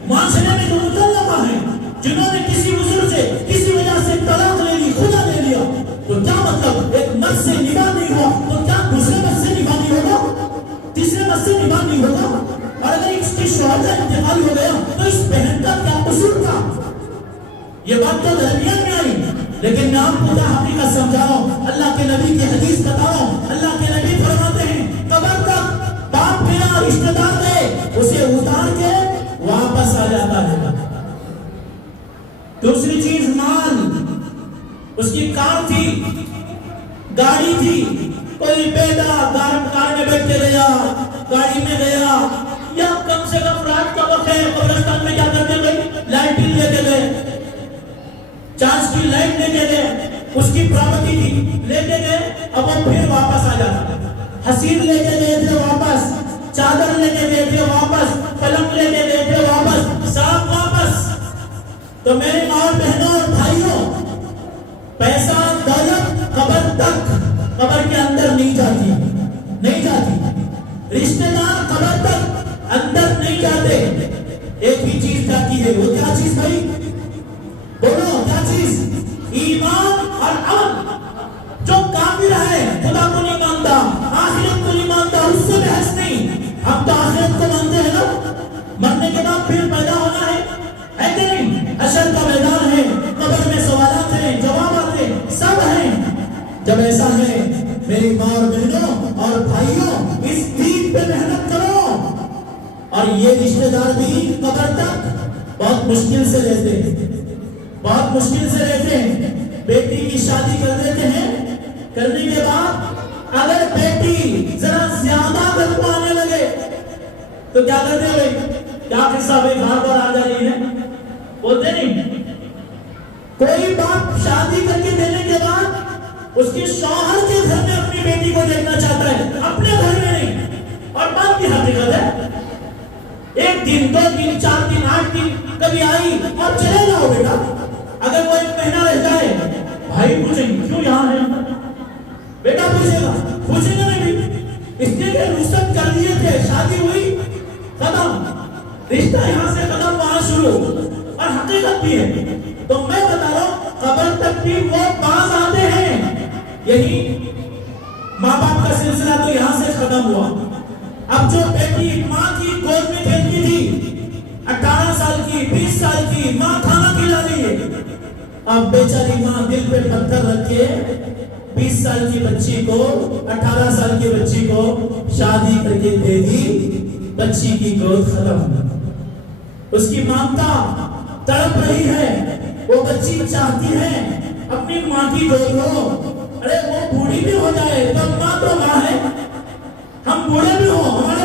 معاشرے میں جو مطلقہ ہیں، جنہوں نے کسی بزرگ سے کسی وجہ سے طلاق لے لی، خدا لے لیا، تو کیا مطلب ایک مرد سے نکاح نہیں ہوا تو کیا دوسرے مرد سے نکاح نہیں ہوگا، تیسرے مرد سے نکاح نہیں ہوگا؟ اور اگر اس کی شوہر کا انتقال ہو گیا تو اس بہن کا کیا قصور تھا؟ یہ بات تو ذہنیت میں آئی، لیکن میں آپ کو کیا حقیقت سمجھا رہا ہوں، اللہ کے نبی کی حدیث بتا رہا ہوں۔ اللہ کے نبی فرماتے ہیں قبر تک باپ بنا رشتہ دار گئے اسے اتار کے واپس آ جاتا ہے۔ دوسری چیز مال، اس کی کار تھی، گاڑی تھی، کوئی بیٹا کار میں بیٹھ کے گیا، گاڑی میں گیا، یا کم سے کم رات کا وقت ہے، قبرستان میں کیا کرتے گئے؟ لائٹنگ لے کے گئے، چارج کی لائٹ لے کے گئے، اس کی پراپرٹی تھی لے کے گئے، اب وہ پھر واپس آ جاتا۔ حسین لے کے گئے تھے واپس، چادر لے کے گئے تھے واپس، پلنگ لے کے گئے تھے واپس، سب واپس۔ تو میرے ماں بہنوں اور بھائیوں، پیسہ دولت قبر تک، قبر کے اندر نہیں جاتی، نہیں جاتی، رشتہ دار قبر تک اندر نہیں جاتے، ایک ہی چیز جاتی ہے، وہ کیا چیز بھائی؟ بولو کیا چیز؟ ایمان اور عمل۔ جو کافر ہے خدا کو نہیں مانتا، آخرت کو نہیں مانتا، اس سے بحث نہیں، ہم تو آخرت کو مانتے ہیں نا، مرنے کے بعد پھر پیدا ہونا ہے کہ نہیں؟ حشر کا میدان ہے، قبر میں سوالات ہیں، جوابات ہیں، سب ہیں۔ جب ایسا ہے میری ماں اور بہنوں اور بھائیوں، اس دین پہ محنت کرو۔ اور یہ رشتہ دار بھی قبر تک بہت مشکل سے رہتے ہیں، بہت مشکل سے رہتے ہیں۔ بیٹی کی شادی کر دیتے ہیں، کرنے کے بعد اگر بیٹی ذرا زیادہ گھر کو آنے لگے تو کیا کرتے ہیں؟ کیا قصہ بھائی گھر پر آ جائیے ہے، بولتے نہیں؟ کوئی باپ شادی کر کے دینے کے بعد اس کے شوہر کے گھر میں اپنی بیٹی کو دیکھنا چاہتا ہے، اپنے گھر میں نہیں۔ اور بات بھی حقیقت ہے، ایک دن، 2 دن، 4 دن، 8 دن کبھی آئی اور چلے جاؤ بیٹا۔ اگر وہ 1 مہینہ رہ جائے، بھائی پوچھیں کیوں یہاں ہے؟ بیٹا پوچھے گا نہیں، اس نے کہ رخصت کر دیے تھے، شادی ہوئی، ختم، رشتہ یہاں سے ختم، وہاں شروع۔ اور حقیقت بھی ہے، تو میں بتا رہا ہوں قبر تک بھی وہ باز آتے ہیں۔ یہی ماں باپ کا سلسلہ تو یہاں سے ختم ہوا۔ اب جو بیٹی ماں کی گود میں کھیلتی تھی، 18 سال کی، 20 سال کی، ماں کھانا کھلا رہی ہے، اب بیچاری ماں دل پہ پتھر رکھ کے 20 سال کی بچی کو، 18 سال کی بچی کو شادی کر کے دے دی، بچی کی گود ختم۔ اس کی مامتا تڑپ رہی ہے، وہ بچی چاہتی ہے اپنی ماں کی گود لو۔ ارے وہ بوڑھی بھی ہو جائے تو ماں تو ماں ہے، ہم بوڑھے بھی ہوں، ہمارے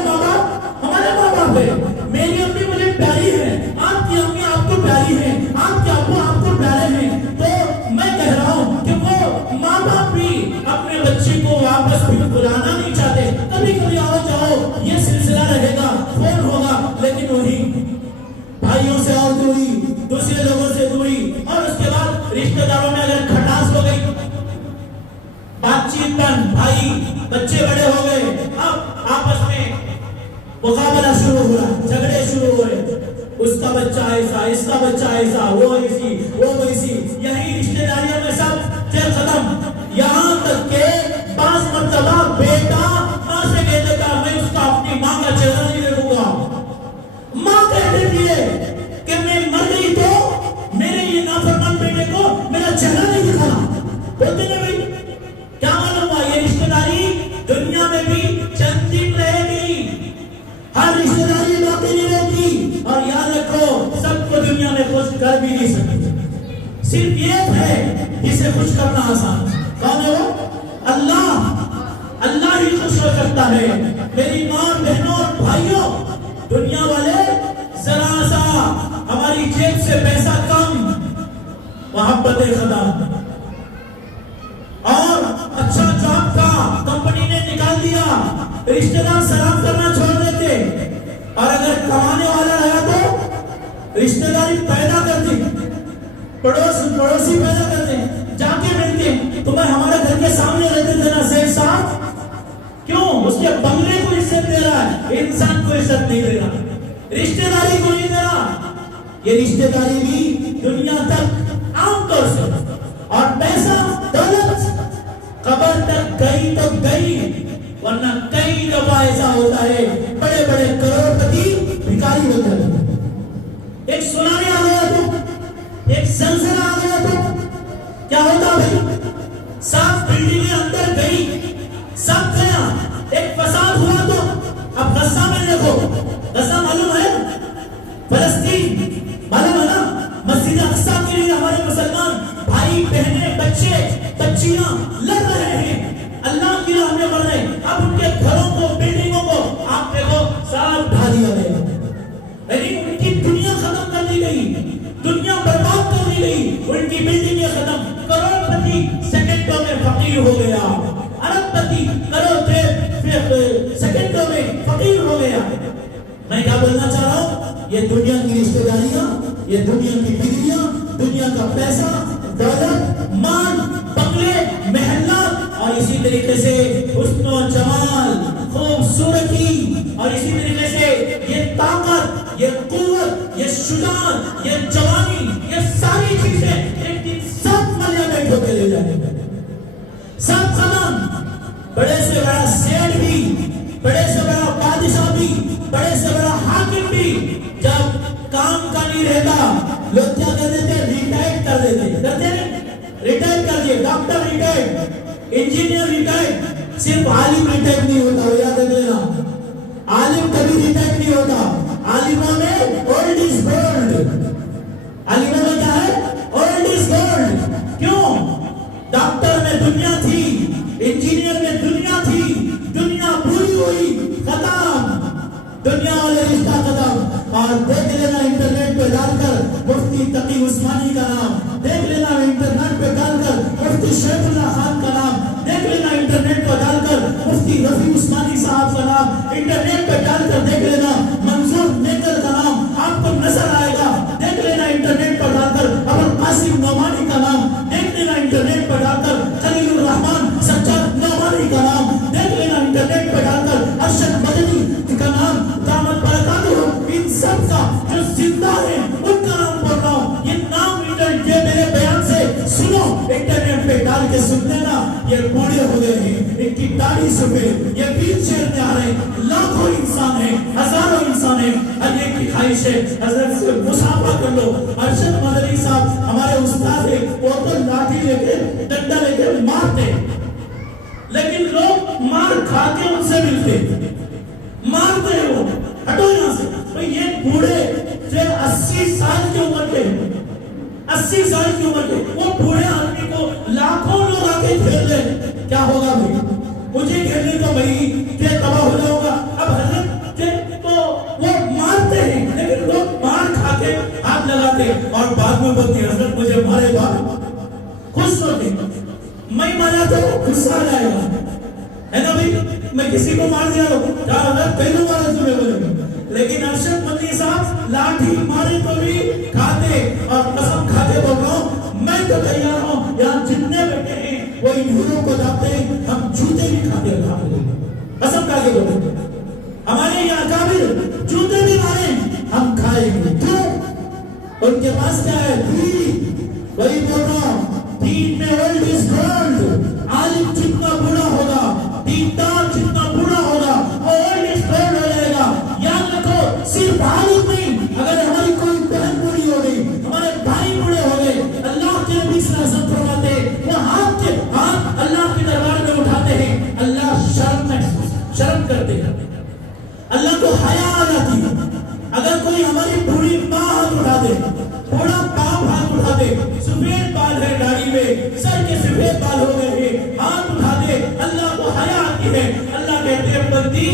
ماں باپ ہے۔ میری امی مجھے پیاری ہے، آپ کی امی آپ کو پیاری ہے، آپ کے ابو آپ کو پیارے ہیں، تو میں کہہ رہا ہوں کہ وہ ماں باپ بھی اپنے بچے کو واپس بھی بلانا نہیں چاہتے۔ کبھی کبھی آؤ جاؤ یہ سلسلہ رہے گا، فون ہوگا، لیکن وہی بھائیوں سے اور دوری، دوسرے لوگوں سے دوری، اور اس کے بعد رشتہ داروں میں اگر کھٹاس ہو گئی، بات چیت بند، بھائی بچے بڑے ہو گئے، اب آپس میں مقابلہ شروع ہوا، جھگڑے شروع ہوئے، اس کا بچہ ایسا، اس کا بچہ ایسا، وہ ایسی، وہ ویسی، یہی رشتہ داریوں میں سب پھر ختم۔ یہاں تک کہ بعض مرتبہ بیٹا ماں سے کہہ دیتا میں اس کا اپنی ماں کا چہرہ نہیں دیکھوں گا، ماں کہہ دیتی ہے کہ میں مر گئی تو میرے یہ نافرمان بیٹے کو میرا چہرہ نہیں دکھانا۔ بولتے ہیں بھائی کیا معلوم ہوا؟ یہ رشتہ داری دنیا میں بھی چند دن رہے گی، ہر رشتہ داری باقی نہیں رہتی، اور یاد رکھو سب کو دنیا میں خوش کر بھی نہیں سکتے، صرف ایک ہے جسے خوش کرنا آسان۔ کون ہے وہ؟ اللہ ہی خوش ہو سکتا ہے۔ میری ماں بہنوں اور بھائیوں، دنیا والے ذرا سا ہماری جیب سے پیسہ کم، محبت ختم، اور اچھا جاب کا کمپنی نے نکال دیا، رشتہ دار سلام کرنا چھوڑ دیتے، اور اگر کمانے والا رہا تو رشتہ داری پیدا کرتے، پڑوسی پیدا کرتے، جا کے ملتے، تمہیں ہمارے گھر کے سامنے رہتے تھے نا سیٹ صاحب، کیوں اس کے بنگلے کو عزت دے رہا ہے، انسان کو عزت نہیں دے رہا۔ یہ رشتہ داری بھی دنیا تک عام طور سے، اور پیسہ دولت قبر تک گئی تو گئی، ورنہ کئی دفعہ ایسا ہوتا ہے بڑے بڑے کروڑ پتی بھکاری بن جاتے ہیں۔ ایک سونامی آ گیا تو، ایک زلزلہ آ گیا تو کیا ہوتا بھائی؟ سب بلڈنگیں اندر گئی، سب گیا، ایک فساد ہوا تو اب غزہ میں دیکھو، غزہ معلوم ہے، فلسطین معلوم ہے نا، مسجد اقصیٰ کے لیے ہمارے مسلمان بھائی بہنیں بچے بچیاں لڑ رہے ہیں، اللہ کی راہ میں بڑھ رہے، اب ان کے گھروں کو بلڈنگوں کو آپ دیکھو سب ڈھا دیا گیا، یعنی ان کی دنیا ختم کر دی گئی، دنیا برباد کر دی گئی، ان کی بلڈنگیں ختم، کروڑ پتی سیکنڈوں میں فقیر ہو گیا، ارب پتی سیکنڈوں میں فقیر ہو گیا۔ میں کیا بولنا چاہ رہا ہوں؟ یہ دنیا کی رشتہ داریاں، یہ دنیا کی بگڑیاں، دنیا کا پیسہ دولت مال بنگلے محلات، اور اسی طریقے سے حسن و جمال خوبصورتی، اور اسی طریقے سے یہ طاقت یہ قوت یہ شجاعت یہ جوانی، یہ ساری چیزیں ایک دن سب ملیا میں ٹھوکے لے جائیں گے، سب ختم۔ بڑے سے بڑا سیٹ بھی، بڑے سے بڑا بادشاہ بھی، بڑے سے بڑا حاکم بھی جب کام کا نہیں رہتا، لوگ کیا کر دیتے؟ ریٹائر کر دیتے، کرتے ہیں ریٹائر کر دیے، ڈاکٹر ریٹائر، انجینئر ریٹائر، صرف عالم ریٹائر نہیں ہوتا، وہ یاد رکھ لینا، عالم کبھی ریٹائر نہیں ہوتا، عالمہ میں اولڈ از گولڈ، عالمہ میں کیا ہے؟ Old is gold. کیوں؟ ڈاکٹر میں دنیا تھی، انجینئر میں دنیا تھی، دنیا پوری ہوئی، ختم، دنیا والے رشتہ ختم۔ اور دیکھ لینا انٹرنیٹ پہ ڈال کر مفتی تقی عثمانی کا نام، دیکھ لینا انٹرنیٹ پہ ڈال کر مفتی شیخ اللہ خان کا نام، دیکھ لینا انٹرنیٹ پہ ڈال کر مفتی رفیع عثمانی صاحب کا نام، انٹرنیٹ پہ ڈال کر دیکھ لینا منظور نیکر کا نام، آپ کو نظر آئے گا، دیکھ لینا انٹرنیٹ پر ڈال کر ابو قاسم نعمانی کا نام، دیکھ لینا انٹرنیٹ پر ڈال کر خلیل الرحمن سجاد نعمانی کا نام، دیکھ لینا انٹرنیٹ پر ڈال کر ارشد مدنی کا نام، دامت برکاتہ ہو، ان سب کا جو زندہ ہے ان کا نام پڑھ رہا ہوں، یہ نام یہ میرے بیان سے سنو، انٹرنیٹ پہ ڈال کے سن لینا، یہ بوڑھے ہو گئے ہیں، ان کی داڑھی سفید، یہ ویل چیئر میں آ رہے ہیں، لاکھوں انسان ہیں، ہزاروں انسان ہیں، ہر ایک کی خواہش ہے حضرت سے مصافحہ کر لو۔ ارشد مدنی صاحب ہمارے استاد ہیں، وہ تو لاٹھی لے کے ڈنڈا لے کے مارتے، لیکن لوگ مار کھا کے ان سے ملتے، مارتے ہیں، وہ ہٹو یہاں سے۔ تو یہ بوڑھے جو 80 سال کی عمر کے 80 سال کی عمر کے وہ بوڑھے آدمی کو لاکھوں لوگ آ کے کھیل لیں، کیا ہوگا بھائی؟ مجھے کھیلنے تو بھائی کہ تباہ ہو جاؤ گا۔ اب حضرت تو وہ مارتے ہیں، لیکن لوگ مار کھا کے ہاتھ لگاتے اور بعد میں بولتے ہیں حضرت مجھے مارے گا، خوش ہوتے، میں مارا تو غصہ آ جائے گا، ہے نا بھائی؟ میں کسی کو مار دیا کیا حضرت پہلو مارا تمہیں بولے، لیکن ارشد مدنی صاحب لاٹھی مارے تو بھی کھاتے اور قسم کھاتے بول رہا ہوں میں تو تیار ہوں، یہاں جتنے بیٹھے ہیں وہ ان ہوروں کو جاتے ہیں، ہم جوتے بھی کھاتے قسم کھا کے بولے، ہمارے یہاں اکابر جوتے بھی مارے ہم کھائیں گے، کیوں؟ ان کے پاس کیا ہے؟ دین، وہی بول رہا ہوں، دین میں اولڈ از گولڈ، عالم جتنا بوڑھا ہوگا، دیندار جتنا بوڑھا ہوگا، اولڈ از گولڈ ہو جائے گا۔ یاد رکھو صرف عالم نہیں، اگر ہماری کوئی بہن بوڑھی ہو گئی، ہمارے بھائی بوڑھے ہو گئے، اللہ کے نبی صلی اللہ علیہ وسلم فرماتے ہیں وہ ہاتھ اللہ کے دربار میں اٹھاتے ہیں، اللہ شرم کرتے ہیں، اللہ کو حیا آ جاتی ہے۔ اگر کوئی ہماری بوڑھی ماں ہاتھ اٹھا دے، بوڑھا باپ ہاتھ اٹھا دے، سفید بال ہے داڑھی میں، سر کے سفید بال ہو گئے ہیں، ہاتھ اٹھا دے، اللہ کو حیا آتی ہے، اللہ کہتے ہیں بندی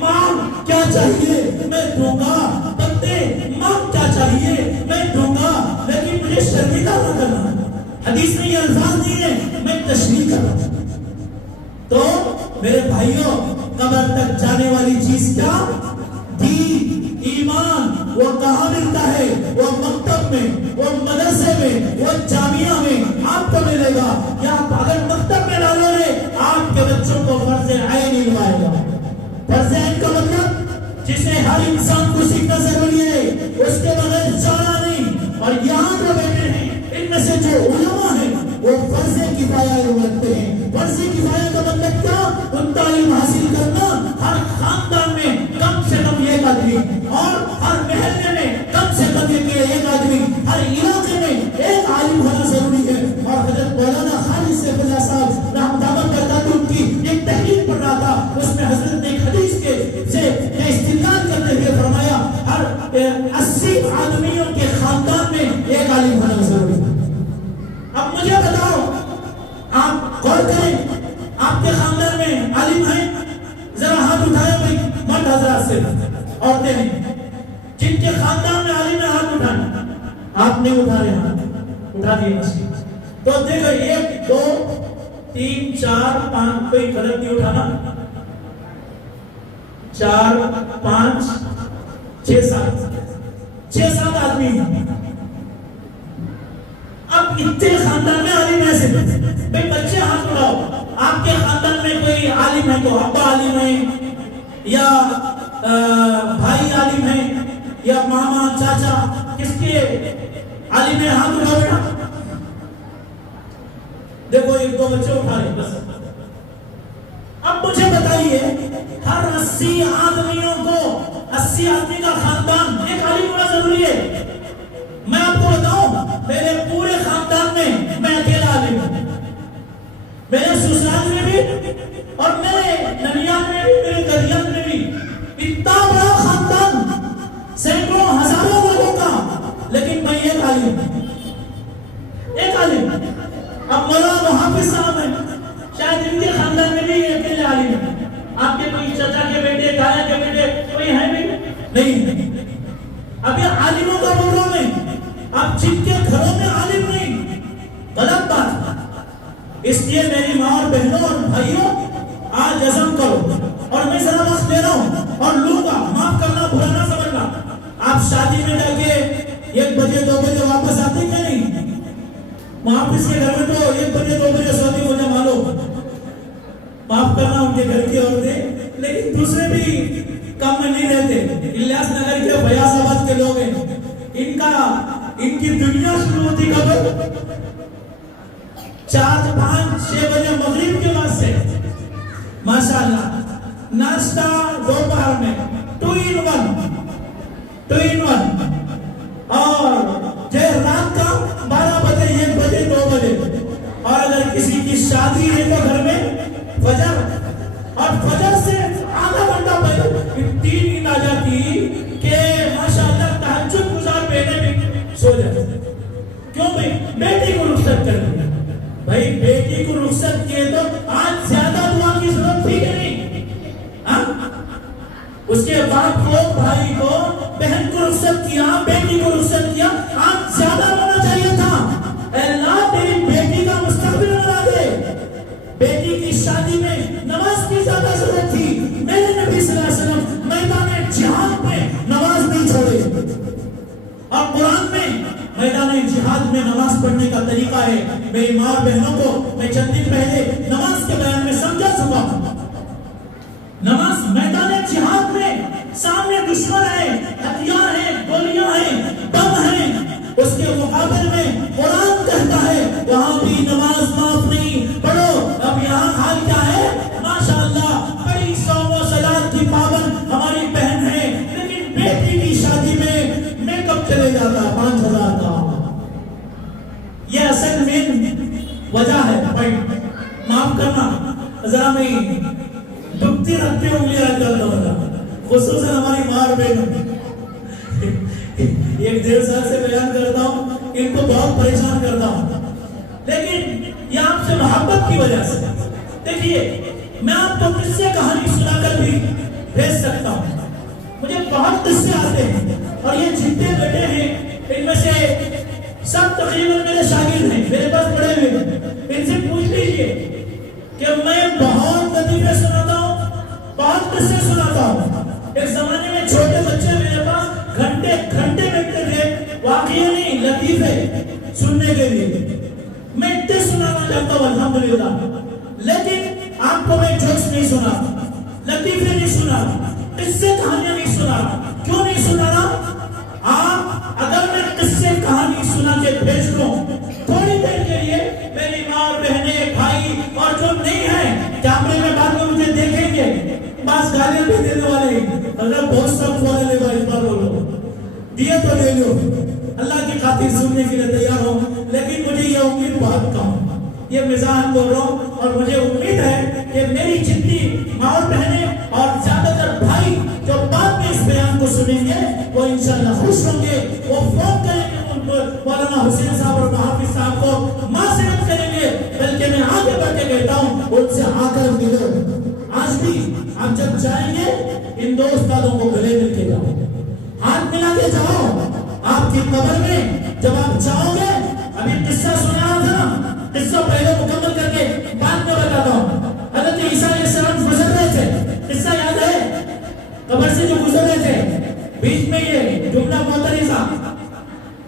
مانگ کیا چاہیے میں دوں گا، بندے مانگ کیا چاہیے میں دوں گا، لیکن مجھے شرمندہ نہ کرنا۔ حدیث میں یہ الفاظ نہیں ہے، میں تشریح کر رہا ہوں۔ تو میرے بھائیوں قبر تک جانے والی چیز کیا؟ دین، ایمان۔ وہ کہاں ملتا ہے؟ وہ مکتب میں، وہ مدرسے میں، وہ جامعہ میں آپ کو ملے گا۔ یا آپ اگر مکتب میں ڈالو گے آپ کے بچوں کو فرض عین علمائے گا۔ فرض عین کا مطلب جسے ہر انسان کو سیکھنا ضروری ہے، اس کے بغیر چارہ نہیں۔ فرض کفایہ رکھتے ہیں. فرض کفایہ کا مطلب کیا؟ ان تعلیم حاصل کرنا ہر خاندان میں کم سے کم ایک آدمی، اور ہر محلے میں کم سے کم ایک آدمی، ہر علاقے میں ایک عالم ہونا ضروری ہے. اور حضرت مولانا خالد سیف اللہ صاحب رحمۃ اللہ برکاتہ کی ایک تحریر پڑھ رہا تھا، اس میں حضرت نے ایک حدیث سے استدلال کرتے ہوئے فرمایا ہر 80 آدمیوں کے خاندان میں ایک عالم ہونا ضروری ہے. اب مجھے بتاؤ، آپ غور کریں، آپ کے خاندان میں عالم ہیں؟ ذرا ہاتھ اٹھائے بھائی، مرد حضرات سے، عورتیں ہیں جن کے خاندان میں عالم ہے، ہاتھ اٹھائیں. آپ نے اٹھا رہے ہاتھ، اٹھا دیے مسجد. تو دیکھو 1 2 3 4 5، کوئی غلط نہیں اٹھانا. 4 5 6 7 آدمی ہیں. اب اتنے خاندان میں عالم ایسے بھائی بچے ہاتھ اٹھاؤ. آپ کے خاندان میں کوئی عالم ہے تو ابا عالم ہے، یا بھائی عالم ہے، یا ماما چاچا، کس کے عالم ہے؟ ہاتھ اٹھاؤ بیٹا. دیکھو 1 2 بچے اٹھا رہے بس. اب مجھے بتائیے، ہر 80 آدمیوں کو، 80 آدمی کا خاندان ایک عالم ہونا ضروری ہے. میں آپ کو بتاؤں، میرے پورے خاندان میں اکیلا عالم ہوں. میرے سسرال میں بھی، اور میرے ننیال میں بھی، میرے گریال میں بھی. اتنا بڑا خاندان، سینکڑوں ہزاروں لوگوں کا، لیکن میں ایک عالم ہوں، ایک عالم. اب مولانا محافظ صاحب ہیں، شاید ان کے خاندان میں بھی اکیلے عالم ہیں. آپ کے کوئی چچا کے بیٹے، دادا کے بیٹے کوئی ہیں بھی نہیں. اب یہ عالموں کا بول رہا ہوں، اب جن کے گھروں میں عالم نہیں، غلط بات. اس لیے میری ماں اور بہنوں اور بھائیوں، آج عزم کرو. اور میں ذرا وقت دے رہا ہوں اور لوں گا، معاف کرنا، برا نہ سمجھنا. آپ شادی میں جا کے 1 بجے 2 بجے واپس آتے کیا نہیں؟ محافظ کے گھر میں تو 1 بجے 2 بجے سوتی ہو جا مالو. معاف کرنا ان کے گھر کی عورتیں، لیکن دوسرے بھی کام میں نہیں رہتے. الیاس نگر کے فیاض آباد کے لوگ ہیں، ان کی دنیا شروع ہوتی کب؟ 4 5 6 بجے مغرب کے بعد سے. ماشاءاللہ ناشتہ دوپہر میں 2 in 1، اور دیر رات کا 12 بجے 1 بجے 2 بجے. اور اگر کسی کی شادی ہے تو گھر میں فجر، اور فجر سے آدھا گھنٹہ پہلے 3 نیند آ جاتی کہ ماشاءاللہ تہجد گزار بیٹے بھی سو جاتے. کیوں بھائی؟ بیٹی کو رخصت کر دیا. بھائی بیٹی کو رخصت کیے تو آج زیادہ دعا کی ضرورت تھی کہ نہیں؟ اس کے باپ کو، بھائی کو، بہن کو رخصت کیا، بیٹی کو رخصت کیا، آج زیادہ ہونا چاہیے تھا. اللہ تیری بیٹی کا مستقبل بنا دے. بیٹی کی شادی میں نماز کی زیادہ ضرورت تھی. میرے نبی صلی اللہ علیہ وسلم میدان جہاد میں نماز نہیں چھوڑے. اور قرآن میں میدان جہاد میں نماز پڑھنے کا طریقہ ہے. میری ماں بہنوں کو میں چند دن پہلے نماز کے بیان میں سمجھا چکا. نماز میدان جہاد میں سامنے دشمن ہے، ہتھیار ہیں، گولیاں ہیں، بم ہیں. اس کے مقابل میں قرآن کہتا ہے وہاں بھی نماز معاف نہیں، پڑھو. اب یہاں حال کیا ہے؟ ماشاءاللہ بڑی صوم و صلات کی پابند ہماری بہن ہے، لیکن بیٹی کی شادی میں میک اپ چلے جاتا 5000 کا. یہ اصل میں وجہ ہے. معاف کرنا، ذرا میں ڈبتی رکھتے انگلی رکھ کرتا ہوں، خصوصاً ہماری ماں بہن. 1-1.5 سال سے بیان کرتا ہوں، ان کو بہت پریشان کرتا ہوں، لیکن یہ آپ سے محبت کی وجہ سے. دیکھیے میں آپ کو قصے کہانی سنا کر بھی بھیج سکتا ہوں. مجھے بہت قصے آتے ہیں، اور یہ جتنے بیٹے ہیں ان میں سے سب تقریباً میرے شاگرد ہیں، میرے پاس پڑھے ہوئے ہیں. ان سے پوچھ لیجیے کہ میں بہت لطیفے سناتا ہوں، بہت قصے سناتا ہوں. ایک زمانے میں چھوٹے بچے میرے پاس گھنٹے گھنٹے بیٹھتے تھے واقعی نہیں لطیفے سننے کے لیے. میں اتنے سنانا چاہتا ہوں الحمدللہ، لیکن آپ کو میں جوکس نہیں سنا، لطیفے نہیں سنا، قصے کہانیاں نہیں سنا. کیوں نہیں سنا رہا؟ آپ اگر میں قصے کہانی سنا کے بھیج دوں تھوڑی دیر کے لیے، میری ماں اور اور جو نہیں ہے کیمرے میں بعد میں مجھے دیکھیں گے بعض گالیاں بھی دینے والے اگر بہت سب فورے لے بھائی بار بولو دیے تو لے لو اللہ کی خاطر سننے کے لیے تیار ہو لیکن مجھے یہ امید بہت کم یہ مزاح بول رہا ہوں اور مجھے امید ہے کہ میری جتنی ماں اور بہنیں اور زیادہ تر بھائی جو بعد میں اس بیان کو سنیں گے وہ انشاءاللہ خوش ہوں گے وہ فون کریں گے مولانا حسین صاحب اور محافظ صاحب کو معذرت کریں گے بلکہ میں آگے بڑھ کے کہتا ہوں ان سے آ کر ملو آج بھی آپ جب جائیں گے ان دو استادوں کو گلے مل کے جاؤ ہاتھ ملا کے جاؤ آپ کی قبر میں جب آپ جاؤ گے ابھی قصہ سنا تھا نا قصہ پہلے مکمل کر کے بعد میں بتاتا ہوں حضرت عیسیٰ علیہ السلام گزر رہے تھے قصہ یاد ہے قبر سے جو گزر رہے تھے بیچ میں یہ جملہ معترضہ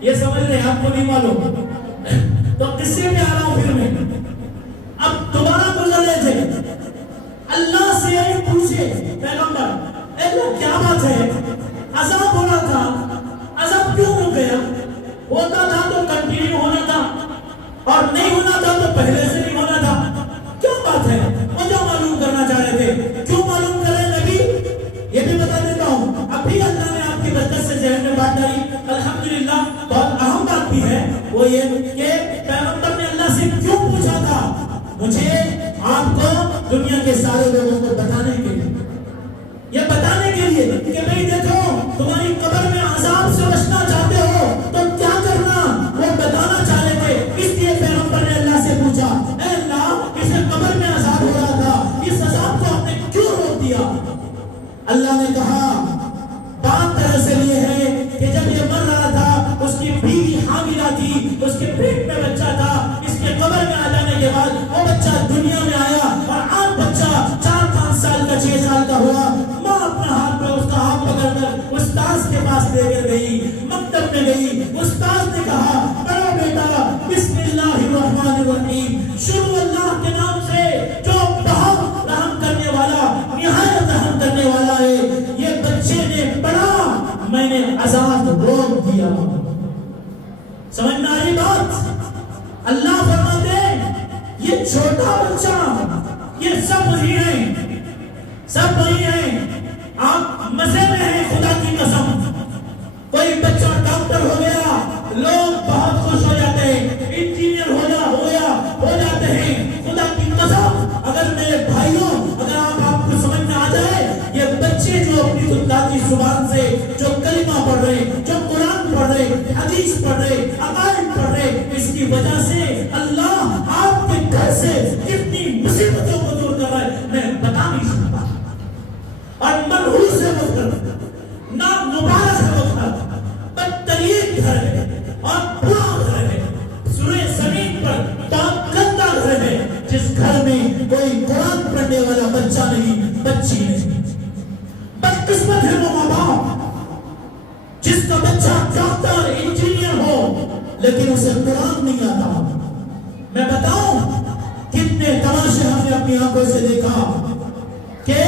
یہ سمجھ رہے آپ کو نہیں معلوم تو قصے میں آ رہا ہوں پھر میں اب دوبارہ گزر رہے تھے اللہ سے پوچھے پیغمبر اللہ کیا بات ہے عذاب ہونا تھا عذاب کیوں ہو گیا ہوتا تھا تو کنٹینیو ہونا تھا اور نہیں ہونا تھا تو پہلے سے نہیں ہونا تھا کیا بات ہے وہ جو معلوم کرنا چاہ رہے تھے کیوں معلوم کر رہے نبی یہ بھی بتا دیتا ہوں ابھی اللہ نے آپ کی برکت سے ذہن میں بات ڈالی الحمدللہ بہت اہم بات بھی ہے وہ یہ کہ پیغمبر نے اللہ سے کیوں پوچھا تھا مجھے آپ کو دنیا کے سارے لوگوں کو بتانے کے لیے یہ بتانے کے لیے کہ بھئی دیکھو تمہاری قبر میں عذاب سے بچنا چاہتے ہو تو کیا کرنا وہ بتانا چاہ رہے تھے اس لیے پیغمبر نے اللہ سے پوچھا اے اللہ اسے قبر میں عذاب ہو رہا تھا اس عذاب کو آپ نے کیوں روک دیا اللہ نے کہا بات دراصل یہ ہے کہ جب یہ مر رہا تھا اس کی بیوی حاملہ تھی اس کے پیٹ میں بچہ تھا اس کے قبر میں آ جانے کے بعد وہ بچہ دنیا میں آیا اور آج بچہ 4-5 سال کا 6 سال کا ہوا ماں اپنے ہاتھ میں اس کا ہاتھ پکڑ کر استاذ کے پاس لے کر گئی مکتب میں گئی استاذ نے کہا پڑھو بیٹا بسم اللہ الرحمن الرحیم شروع اللہ کے نام سے جو بہت رحم کرنے والا نہایت رحم کرنے والا ہے یہ بچے نے پڑھا میں نے عذاب روک دیا سمجھ میں آئی بات اللہ فرماتے ہیں یہ چھوٹا بچہ یہ سب وہی ہیں سب وہی ہیں آپ مزے میں ہیں خدا کی قسم کوئی بچہ ڈاکٹر ہو گیا لوگ بہت خوش ہو جاتے ہیں انجینئر ہو جاتے ہیں خدا کی قسم اگر میرے بھائیوں اگر آپ کو سمجھ میں آ جائے یہ بچے جو اپنی خدا کی زبان سے جو کلمہ پڑھ رہے جو قرآن پڑھ رہے حدیث پڑھ رہے عقائد پڑھ رہے اس کی وجہ سے اللہ آپ کے گھر سے کتنی مصیبتوں کو دور کر رہا ہے میں بتا نہیں سکتا اور منحوس ہے وہ گھر نامبارک ہے وہ گھر بدترین گھر ہے اور برا گھر ہے سورہ زمین پر بہت گندا گھر ہے جس گھر میں کوئی قرآن پڑھنے والا بچہ نہیں بچی نہیں بدقسمت ہے وہ ماں باپ جس کا بچہ ڈاکٹر انجینئر ہو لیکن اسے قرآن نہیں آتا میں بتاؤں کتنے تماشے ہم نے اپنی آنکھوں سے دیکھا کہ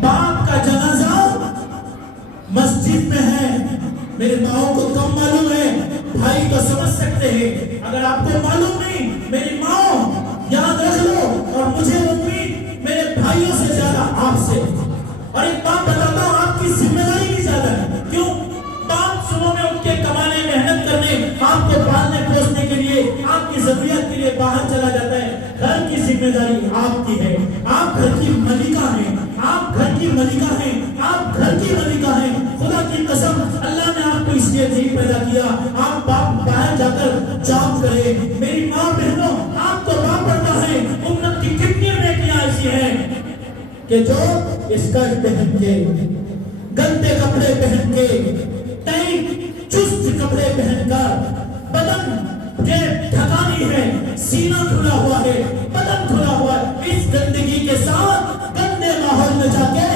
باپ کا جنازہ مسجد میں ہے میرے ماں کو کم معلوم ہے بھائی کو سمجھ سکتے ہیں اگر آپ کو معلوم نہیں میری ماں یاد رکھ لو اور مجھے امید میرے بھائیوں سے زیادہ آپ سے اور ایک بات بتاتا ہوں آپ کی ذمہ داری بھی زیادہ ہے کیوں باپ صبح میں اٹھ کے کمانے محنت کرنے آپ کو پالنے پوسنے کے لیے آپ کی ضروریات کے لیے باہر چلا جاتا ہے گھر کی ذمہ داری آپ کی ہے آپ گھر کی ملکہ ہیں آپ گھر کی ملکہ ہیں آپ گھر کی ملکہ ہیں خدا کی قسم اللہ نے آپ کو اس لیے نہیں پیدا کیا آپ باپ باہر جا کر جاب کرے میری ماں بہنوں آپ کو باپ پڑھتا ہے امت کی کتنی بیٹیاں ایسی ہیں کہ جو اسکرٹ پہن کے گندے کپڑے پہن کے ٹائٹ چست کپڑے پہن کر بدن کے ڈھکانی ہے سینہ کھلا ہوا ہے بدن کھلا ہوا ہے اس گندگی کے ساتھ گندے ماحول میں جا کے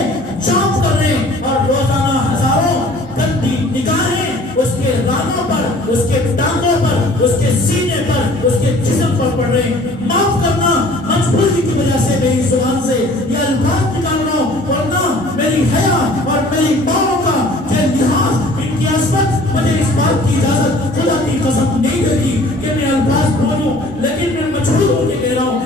جاب کر رہے اور روزانہ ہزاروں گندی نگاہیں اس کے رانوں پر اس کے ٹانگوں پر اس کے سینے پر اس کے جسم پر پڑ رہے معاف کرنا مجبوری کی وجہ سے میری زبان سے یہ الفاظ نکال رہا ہوں ورنہ میری حیا اور میری ماں کا یہ لحاظ ان کی عظمت مجھے اس بات کی اجازت خدا کی قسم نہیں دیتی کہ میں الفاظ بولوں لیکن میں مجبور ہو کے کہہ رہا ہوں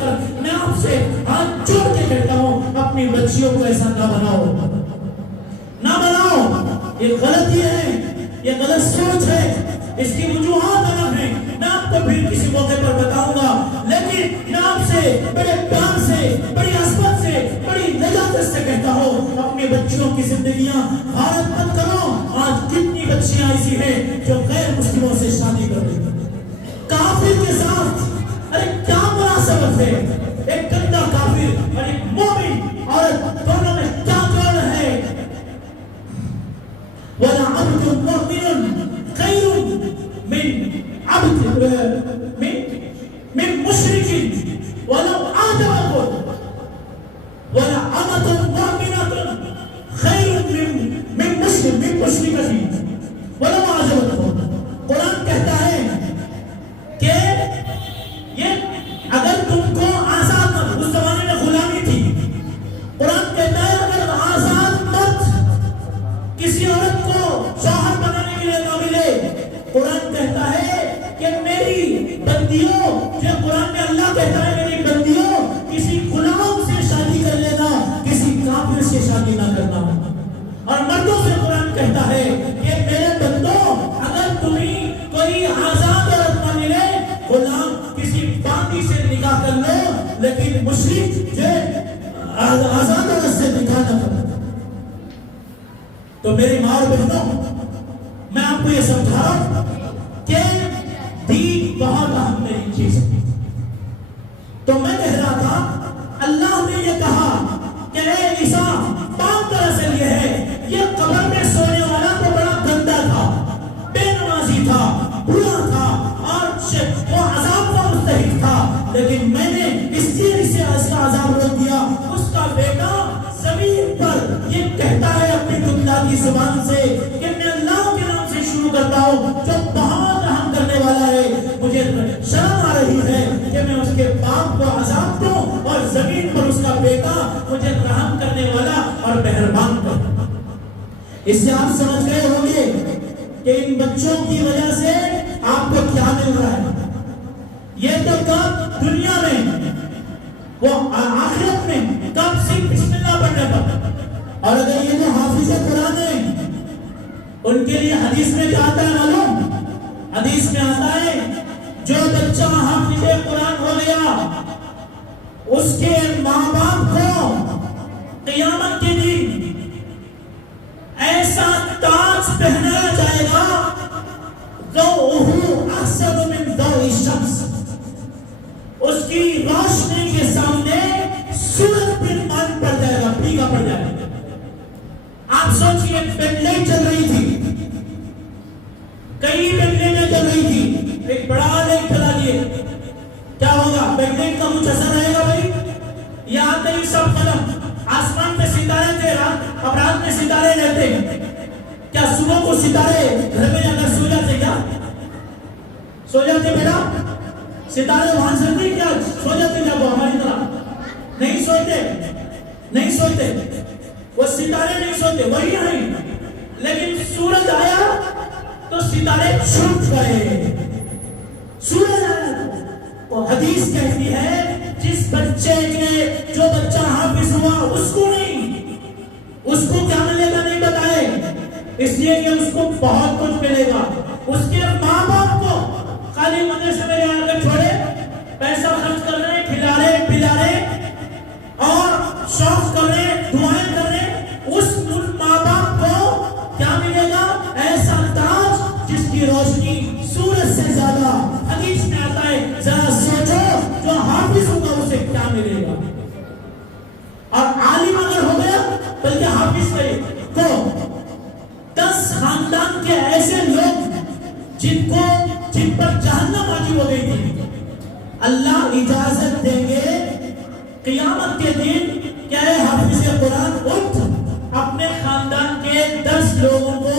کر میں آپ سے ہاتھ جوڑ کے کہتا ہوں اپنی بچیوں کو ایسا نہ بناؤ، نہ بناؤ. یہ غلطی ہے، یہ غلط سوچ ہے، اس کی وجوہات الگ ہیں، میں آپ کو پھر کسی موقع پر بتاؤں گا. لیکن میں آپ سے بڑے پیار سے، بڑی عصمت سے، بڑی لجاجت سے کہتا ہوں اپنی بچیوں کی زندگیاں غارت مت کرو. آج کتنی بچیاں ایسی ہیں جو غیر مسلموں سے شادی کر رہی ہیں، کافر کے ساتھ. ارے کیا مناسبت ہے ایک گندا کافر اور ایک مومن عورت، دونوں میں کیا جوڑ ہے؟ وَلَا عَبْدٌ مُؤْمِنٌ خَيْرٌ من مشرك ولو أعجبكم ولا أمة مؤمنة خير من مشركة ولو أعجبكم. قرآن کہتا ہے کہ یہ اگر تم کو آزاد، اس زمانے میں غلامی تھی، قرآن کہتا ہے اگر آزاد مرد کسی عورت کو شوہر بنانے کے لیے نہ ملے، قرآن کہتا ہے کہ میری بندیوں، جو قرآن میں اللہ کہتا ہے میری بندیوں کسی غلام سے شادی کر لینا، کسی کافر سے شادی نہ کرنا. اور مردوں سے قرآن کہتا ہے کہ میرے بندوں اگر تمہیں کوئی آزاد عورت نہ ملے، غلام کسی باندی سے نکاح کر لو، لیکن مشرک جو آزاد عورت سے نکاح نہ کرو. تو میری ماں اور بہنوں، میں آپ کو یہ سمجھا رہا ہوں کہ دین بہت اہم میری چیز ہے. تو میں کہہ رہا تھا اللہ نے یہ کہا کہ اے عیسیٰ، بات دراصل یہ ہے یہ قبر میں سونے والا تو بڑا گندا تھا، بے نمازی تھا، برا تھا اور وہ عذاب کا مستحق تھا، لیکن میں نے اس لیے اسے اس کا عذاب روک دیا. اس کا بیٹا زمین پر یہ کہتا ہے اپنی دنیا کی زبان سے کہ میں اللہ کے نام سے شروع کرتا ہوں جو بہت رحم کرنے والا ہے. مجھے شرم آ رہی ہے کہ میں اس کے باپ کو عذاب دوں اور زمین پر اس کا بیٹا مجھے رحم کرنے والا اور مہربان کرے. اس سے آپ سمجھ گئے ہوں گے کہ ان بچوں کی وجہ سے آپ کو کیا مل رہا ہے. یہ تو کب دنیا میں، وہ آخرت میں کب صرف بسم اللہ پڑھنے پر. اور اگر یہ جو حافظ قرآن ہیں ان کے لیے حدیث میں کیا آتا ہے معلوم؟ حدیث میں آتا ہے جو بچہ حافظ قرآن ہو گیا اس کے ماں باپ کو قیامت کے دن ایسا تاج پہنایا جائے گا ضوءہ احسن من ضوء الشمس، اس کی روشنی کے سامنے سورج بھی مان پڑ جائے گا، پھیکا پڑ جائے گا. آپ سوچئے پینڈلیں چل رہی تھی، کئی پینڈلیں چل رہی تھی، ایک بڑا لائٹ چلا دیے، کیا ہوگا؟ پینڈلیں کا کچھ اثر رہے گا بھائی؟ یہ آتے ہی سب ختم. آسمان میں ستارے تھے، اب رات میں ستارے رہتے ہیں. کیا صبح کو ستارے گھر میں جا کر سو جاتے؟ کیا سو جاتے بیٹا؟ ستارے وہاں سے نہیں کیا سو جاتے جب وہ ہماری طرح نہیں سوتے، نہیں سوتے، وہ ستارے نہیں سوتے، وہی ہیں. لیکن سورج آیا تو ستارے چھپ گئے. سورج آیا تو حدیث کہتی ہے جس بچے کے جو بچہ حافظ ہوا اس کو نہیں، اس کو کیا ملے گا نہیں بتائے، اس لیے کہ اس کو بہت کچھ ملے گا. اس کے ماں باپ کو خالی مدرسے میں جا کر چھوڑے، پیسہ خرچ کر رہے، کھلا رہے پلا رہے اور شوق کر رہے، دعائیں کر رہے، اس ماں باپ کو کیا ملے گا؟ ایسا تاج جس کی روشنی سورج سے زیادہ. حدیث میں آتا ہے ذرا سوچو جو حافظ ہوگا اسے کیا ملے گا. اور عالم اگر ہو گیا بلکہ حافظ نہیں تو 10 خاندان کے ایسے لوگ جن پر جہنم واجب ہو گئی تھی، اللہ اجازت دیں گے قیامت کے دن کہ اے حافظ قرآن اٹھ، اپنے خاندان کے 10 لوگوں کو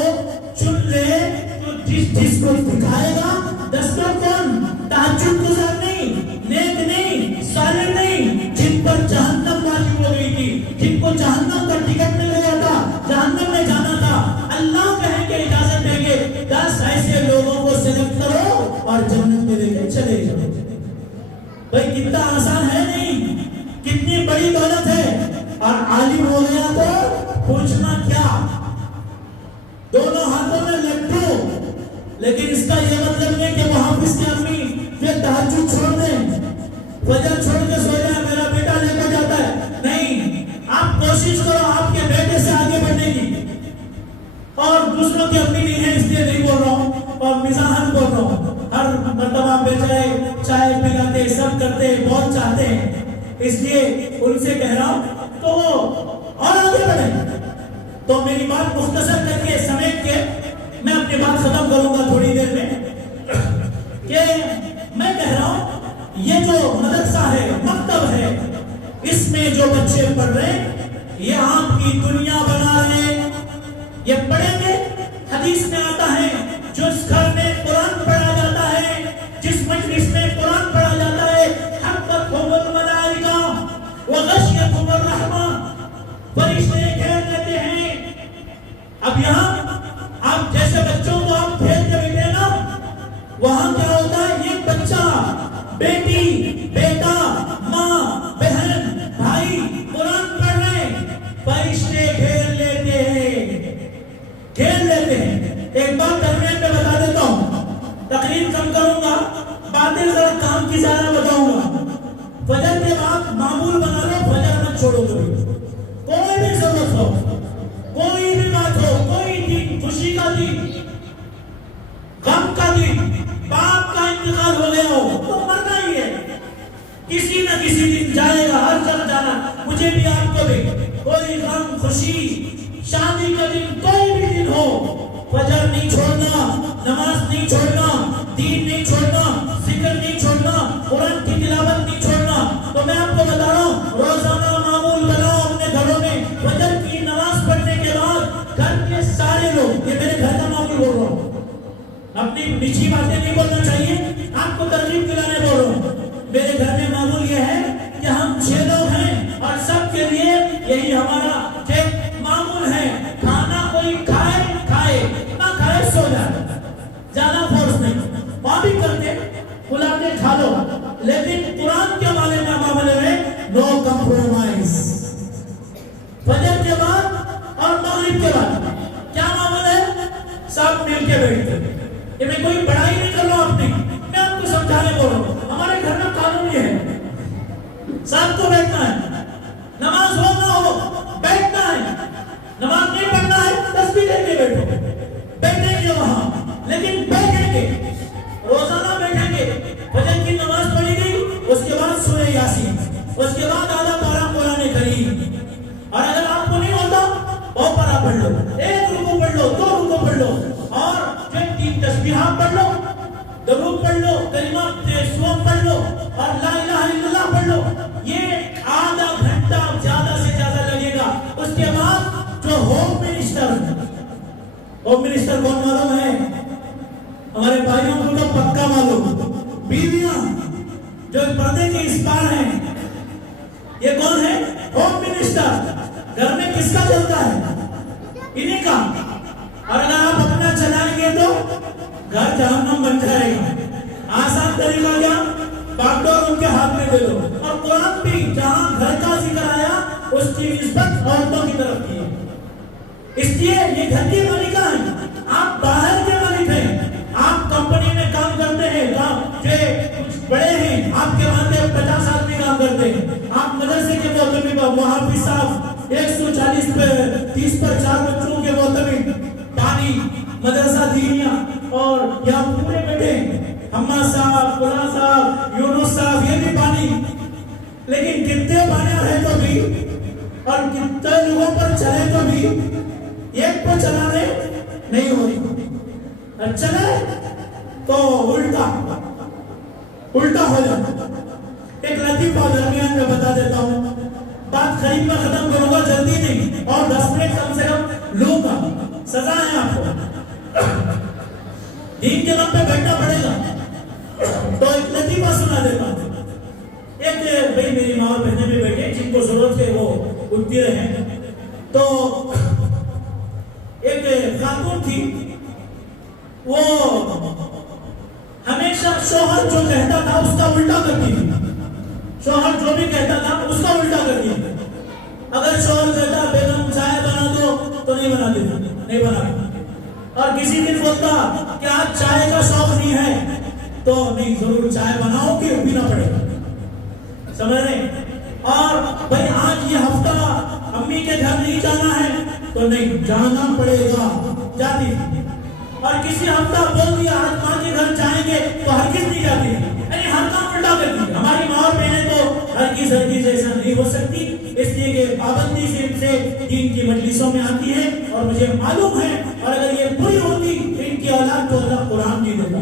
چن لے، تو جس کو دکھائے گا 10 لوگ کون؟ تہجد گزار نہیں، نیک نہیں، صالح نہیں، جن پر جہنم واجب ہو گئی تھی، جن کو جہنم کا ٹکٹ مل گیا تھا، جہنم میں جانا تھا. اللہ کہیں گے، اجازت دیں گے 10 ایسے لوگوں کو سلیکٹ کرو اور جنت میں لے کے چلے جاؤ. بھائی کتنا آسان ہے بڑی دولت ہے، اور عالم ہو گیا تو پوچھنا کیا، دونوں ہاتھوں میں لڈو۔ لیکن اس کا یہ مطلب نہیں کہ وہ حافظ کی امی یہ تہجد چھوڑ دیں، فجر چھوڑ کے سو جائے، میرا بیٹا لے کر جاتا ہے، نہیں۔ آپ کوشش کرو آپ کے بیٹے سے آگے بڑھنے کی، اور دوسروں کی امی نہیں ہے اس لیے نہیں بول رہا ہوں، اور مزاحن بول رہا ہوں، ہر مرتبہ بیچارے چائے پلاتے سب کرتے بہت چاہتے ہیں، اس لیے ان سے کہہ رہا ہوں تو وہ اور آگے بڑھیں۔ تو میری بات مختصر کر کے سمیٹ کے میں اپنی بات ختم کروں گا تھوڑی دیر میں، کہ میں کہہ رہا ہوں یہ جو مدرسہ ہے، مکتب ہے، اس میں جو بچے پڑھ رہے ہیں یہ آپ کی دنیا بنا رہے ہیں۔ یہ پڑھیں گے، حدیث میں آتا ہے جس گھر میں قرآن پڑھا جاتا ہے، جس مجلس میں قرآن پڑھا جاتا ہے، حفتھم الملائکہ وغشیتھم الرحمہ، فرشتے گھیر لیتے ہیں۔ اب یہاں آپ جیسے بچوں کو آپ گھیر کے بیٹھے نا، وہاں کیا ہوتا ہے، یہ بچہ، بیٹی، بیٹا، ماں، بہن، بھائی قرآن پڑھ رہے ہیں، فرشتے گھیر لیتے ہیں، گھیر لیتے ہیں۔ ایک بات درمیان میں بتا دیتا ہوں، تقریر کم کروں گا، باتیں ذرا کام کی زیادہ بتاؤں گا۔ فجر کے بعد معمول بنا لو، فجر مت چھوڑو کبھی، کوئی بھی ضرورت ہو، کوئی بھی بات ہو، کوئی دن، خوشی کا دن، غم کا دن، باپ کا انتقال ہو گیا ہو تو مرنا ہی ہے، کسی نہ کسی دن جائے گا، ہر جگہ جانا، مجھے بھی آپ کو بھی، کوئی غم، خوشی، شادی کا دن، کوئی بھی دن ہو، فجر نہیں چھوڑنا، نماز نہیں چھوڑنا، دین نہیں چھوڑنا، ذکر نہیں چھوڑنا، قرآن کی تلاوت نہیں چھوڑنا۔ تو میں آپ کو بتا رہا ہوں، روزانہ معمول بناؤ اپنے گھروں میں، فجر کی نماز پڑھنے کے بعد گھر کے سارے لوگ، یہ میرے گھر کا معمول بول رہا ہوں، اپنی نجی باتیں نہیں بولنا چاہیے، آپ کو ترغیب دلانے بول رہا ہوں۔ میرے گھر میں معمول یہ ہے کہ ہم 6 لوگ ہیں اور سب کے لیے یہی ہمارا معمول ہے، کھانا کوئی کھائے کھائے، نہ کھائے سو جائے، زیادہ فورس نہیں، وہاں بھی کر کے بلا کے کھا لو، لیکن قرآن کے معاملے میں نو کمپرومائز۔ فجر کے بعد اور مغرب کے بعد کیا معاملہ ہے، سب مل کے بیٹھتے ہیں۔ یہ میں کوئی بڑائی نہیں کر رہا ہوں اپنی، میں آپ کو سمجھانے بول رہا ہوں، ہمارے گھر میں قانون یہ ہے، سب کو بیٹھنا ہے، نماز ہو نہ ہو بیٹھنا ہے، نماز نہیں پڑھنا ہے تسبیح لے کے بیٹھو، بیٹھیں گے وہاں، لیکن بیٹھیں گے، روزانہ بیٹھیں گے۔ فجر کی نماز پڑھی گئی، اس کے بعد سورہ یاسین، اس کے بعد آدھا پارہ قرآن کریم، اور اگر آپ کو نہیں ہوتا وہ پارہ پڑھ لو، ایک رکوع پڑھ لو، 2 رکوع پڑھ لو، اور 3 تسبیحات پڑھ لو، درود پڑھ لو، کلمات سوم پڑھ لو، اور لا الہ الا اللہ پڑھ لو۔ یہ آدھا گھنٹہ زیادہ سے زیادہ لگے گا۔ اس کے بعد جو ہوم منسٹر کون معلوم ہے، ہمارے بھائیوں کو تو پکا معلوم، بیویاں جو پردے کے اس پار ہیں، یہ کون ہے، ہوم منسٹر۔ گھر میں کس کا چلتا ہے، انہیں کا، اور اگر آپ اپنا چلائیں گے تو گھر جہنم بن جائے گا۔ آسان طریقہ کیا، باغ ڈور ان کے ہاتھ میں دے دو، اور قرآن بھی جہاں گھر کا ذکر آیا اس کی نسبت عورتوں کی طرف کی ہے، اس لیے یہ گھر کی مالکہ ہیں، آپ باہر کے مالک ہیں، آپ کمپنی میں کام کرتے ہیں، کچھ بڑے ہیں، آپ کے وہاں 50 آدمی کام کرتے ہیں، آپ مدرسے کے محتمم، محافظ صاحب 140 پہ 30 پر 4 بچوں کے محتمم، پانی مدرسہ دینیا، اور یہاں پورے بیٹھے حماد صاحب، فلاں صاحب، یونس صاحب، یہ بھی پانی، لیکن کتنے پانی ہے تو بھی، اور کتنے لوگوں پر چلے تو بھی، ایک پر چلانے نہیں ہو رہی، چلے تو الٹا ہو جاتا۔ ایک لطیفہ درمیان میں بتا دیتا ہوں، بات قریب میں ختم کروں گا، جلدی نہیں، اور 10 منٹ کم سے کم لوں گا، سزا ہے آپ کو، دین کے نام پہ بیٹھنا پڑے گا۔ تو ایک لطیفہ سنا دیتا ہوں، ایک بھائی میری ماں اور بہنیں بھی بیٹھے جن کو ضرورت ہے وہ اٹھتی رہے، تو ایک خاتون تھی، وہ ہمیشہ شوہر جو کہتا تھا اس کا الٹا کرتی تھی، شوہر جو بھی کہتا تھا اس کا الٹا کر دی. اگر شوہر کہتا بیگم چائے بنا دو تو نہیں بنا دیتا, نہیں بنا. اور کسی دن بولتا کہ آج چائے کا شوق نہیں ہے تو نہیں, ضرور چائے بناؤ کہ پینا پڑے گا. سمجھ رہے؟ اور بھائی آج یہ ہفتہ امی کے گھر نہیں جانا ہے تو نہیں, جانا پڑے گا, جاتی. اور کسی ہفتہ بول دیا آج ماں کے گھر جائیں گے تو ہرگز نہیں جاتی. یعنی ہر کام الٹا کرتی. ہماری ماں اور بہنیں تو ہرگز ایسا نہیں ہو سکتی, اس لیے کہ پابندی سے دین کی مجلسوں میں آتی ہے. اور مجھے معلوم ہے اور اگر یہ پوری ہوتی ان کی اولاد کو اللہ قرآن نہیں دیتا.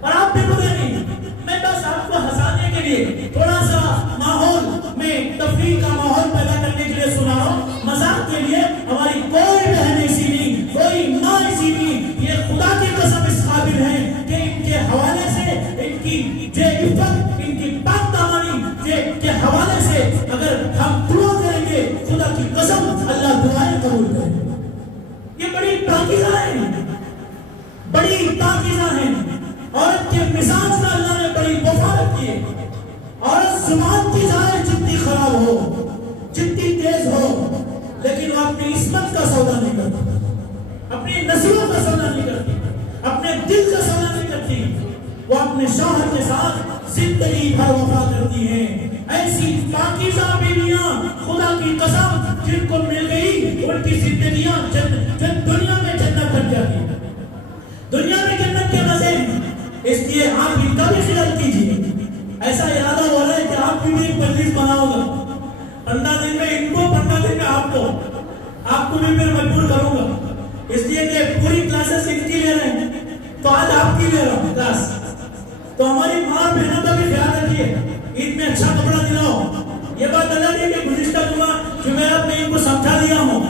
اور آپ بھی برے نہیں, میں بس آپ کو ہنسانے کے لیے تھوڑا سا ماحول میں تفریح کا ماحول پیدا کرنے کے لیے سنا رہا ہوں, مذاق کے لیے. ہماری کوئی بہن ایسی نہیں, کوئی ماں ایسی نہیں, یہ خدا کی قسم اس قابل ہے کہ ان کے حوالے سے, ان کی جو عفت, ان کی پاک دامانی کے حوالے سے اگر ہم دعا کریں گے, خدا کی قسم اللہ دعائیں قبول کرے. یہ بڑی پاکیزہ ہے, بڑی پاکیزہ ہے. عورت کے مزاج کا اللہ نے بڑی وفا رکھی ہے. عورت زبان کی ظاہر جتنی خراب ہو, جتنی تیز ہو, لیکن وہ اپنی عصمت کا سودا نہیں کرتی, اپنی نسلوں کا سودا نہیں کرتی, اپنے دل کا سودا نہیں کرتی. وہ اپنے شوہر کے ساتھ زندگی بھر وفا کرتی ہیں. ایسی پاکیزہ بیویاں خدا کی قسم جن کو مل گئی ان کی زندگیاں دنیا میں جنت بن جاتی ہیں, دنیا میں جنت کے مزے ہیں. اس لیے آپ ان کا بھی خیال کیجیے. ایسا ارادہ ہو رہا ہے کہ آپ بھی ایک مجلس بناؤ گا, 15 دن میں ان کو, 15 دن میں آپ کو بھی پھر مجبور کروں گا. اس لیے کہ پوری کلاسز ان کی لے رہے ہیں تو آج آپ کی لے رہا ہوں کلاس. تو ہماری ماں بہنوں کا بھی خیال رکھیے, عید میں اچھا کپڑا دلاؤ. یہ بات الگ ہے کہ گزشتہ جمعرات میں ان کو سمجھا دیا ہوں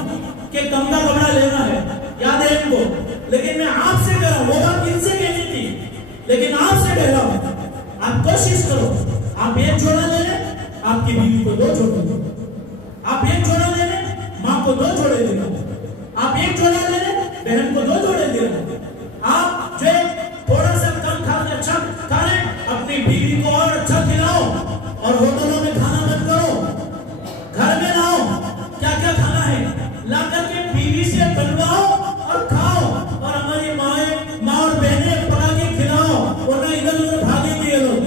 کہ کم کا کپڑا لینا ہے, یاد ہے ان کو. لیکن میں آپ سے کہہ رہا ہوں, وہ بات ان سے کہنی تھی لیکن آپ سے کہہ رہا ہوں, آپ کوشش کرو, آپ ایک جوڑا لے لیں, آپ کی بیوی کو 2 جوڑے دیں. آپ ایک جوڑا لے لیں, ماں کو 2 جوڑے دیں. آپ ایک جوڑا لے لیں, بہن کو 2 جوڑے دیں. آپ جو تھوڑا سا کم کھا کے اچھا کھا لیں, اپنی بیوی کو اور اچھا کھلاؤ. اور ہوٹلوں میں کھانا مت کرو, گھر میں لاؤ. کیا کیا کھانا ہے لا کر کے بیوی سے بنواؤ اور کھاؤ. اور ہماری ماں اور بہنیں پکا کے کھلاؤ, ورنہ ادھر ادھر بھاگیں گے لوگ,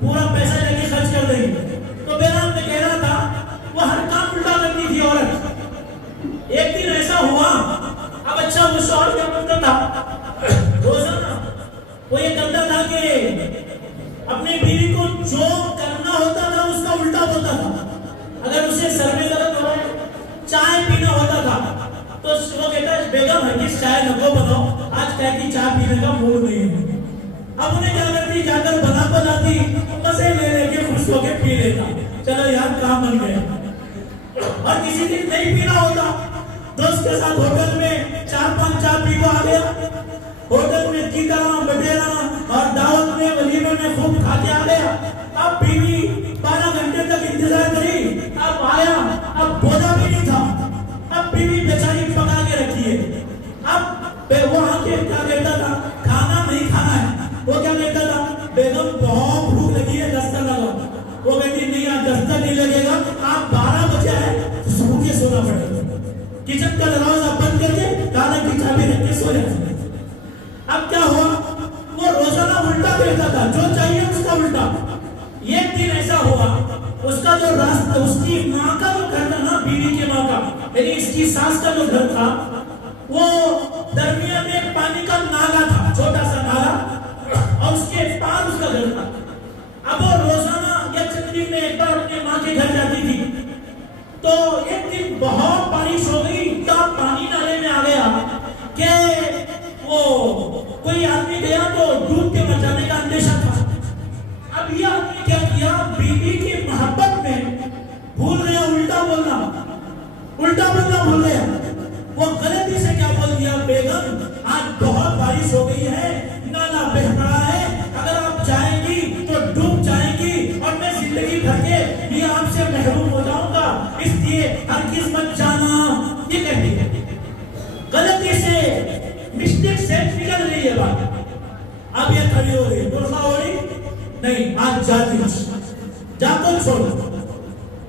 پورا پیسہ لے کے خرچ کر دیں گے. تو بہرحال میں کہہ رہا تھا وہ ہر کام الٹا کرتی تھی عورت. ایک دن ایسا ہوا, اب اچھا وہ شوہر کیا کرتا تھا, روزانہ وہ یہ کرتا تھا کہ اپنی بیوی کو جو کرنا ہوتا تھا اس کا الٹا بولتا تھا. اگر اسے سر میں درد ہو رہا ہے, چائے پینا ہوتا تھا تو وہ کہتا ہے بیگم ہرگز چائے نہ کو بناؤ, آج کہتی چائے پینے کا موڈ نہیں ہے. اب انہیں کیا کرتی, جا کر بنا کو لاتی, مزے لے کے خوش ہو کے پی لیتا. چلو یار کام بن گیا. اور کسی دن نہیں پینا ہوتا, دوست کے ساتھ ہوٹل میں 4-5 چائے پی کو آ گیا, ہوٹل میں کی طرح بٹیرا اور دعوت میں ولیمے میں خوب کھا کے آ گیا. اب بیوی 12 گھنٹے تک انتظار کری, اب آیا, اب بوجھا بھی نہیں تھا. اب بیوی بیچاری پکا کے رکھی ہے. اب وہ آ کے کیا کہتا تھا, کھانا نہیں کھانا ہے. وہ کیا کہتا تھا, بیگم بہت بھوک لگی ہے, دستر لگا. وہ کہتی نہیں, آج دستر نہیں لگے گا, آپ 12 بجے ہے سو کے سونا پڑے گا. کچن کا دروازہ بند کر کے کھانے کی چابی رکھ کے سو جاتا. اب کیا ہوا, وہ روزانہ الٹا کہتا تھا, جو چاہیے اس کا الٹا. ایک دن ایسا ہوا, اس کا جو راستہ, اس کی ماں کا جو گھر تھا نا, بیوی کے ماں کا, یعنی اس کی ساس کا جو گھر تھا, وہ درمیان میں پانی کا نالا تھا, چھوٹا سا نالا, اور اس کے پار اس کا گھر تھا. اب وہ روزانہ یا چندی میں ایک بار اپنے ماں کے گھر جاتی تھی. تو ایک دن بہت بارش ہو گئی, اتنا پانی نالے میں آ گیا کہ وہ کوئی آدمی گیا تو ڈوب کے بچانے کا اندیشہ تھا. اب یہ آدمی کیا کیا, بیوی کی محبت میں بھول گیا الٹا بولنا بھول گیا. وہ غلطی سے کیا بول دیا, بیگم آج بہت بارش ہو گئی ہے, نالا بہہ رہا ہے, اگر آپ جائیں گی تو ڈوب جائیں گی اور میں زندگی بھر کے لیے آپ سے محروم ہو جاؤں گا, اس لیے ہرگز مت جانا. یہ کہتی ہے غلطی سے, مسٹیک سے نکل رہی ہے بات. اب یہ کھڑی ہو گئی, برخا ہو رہی نہیں, آج جاتی جا کر چھوڑ.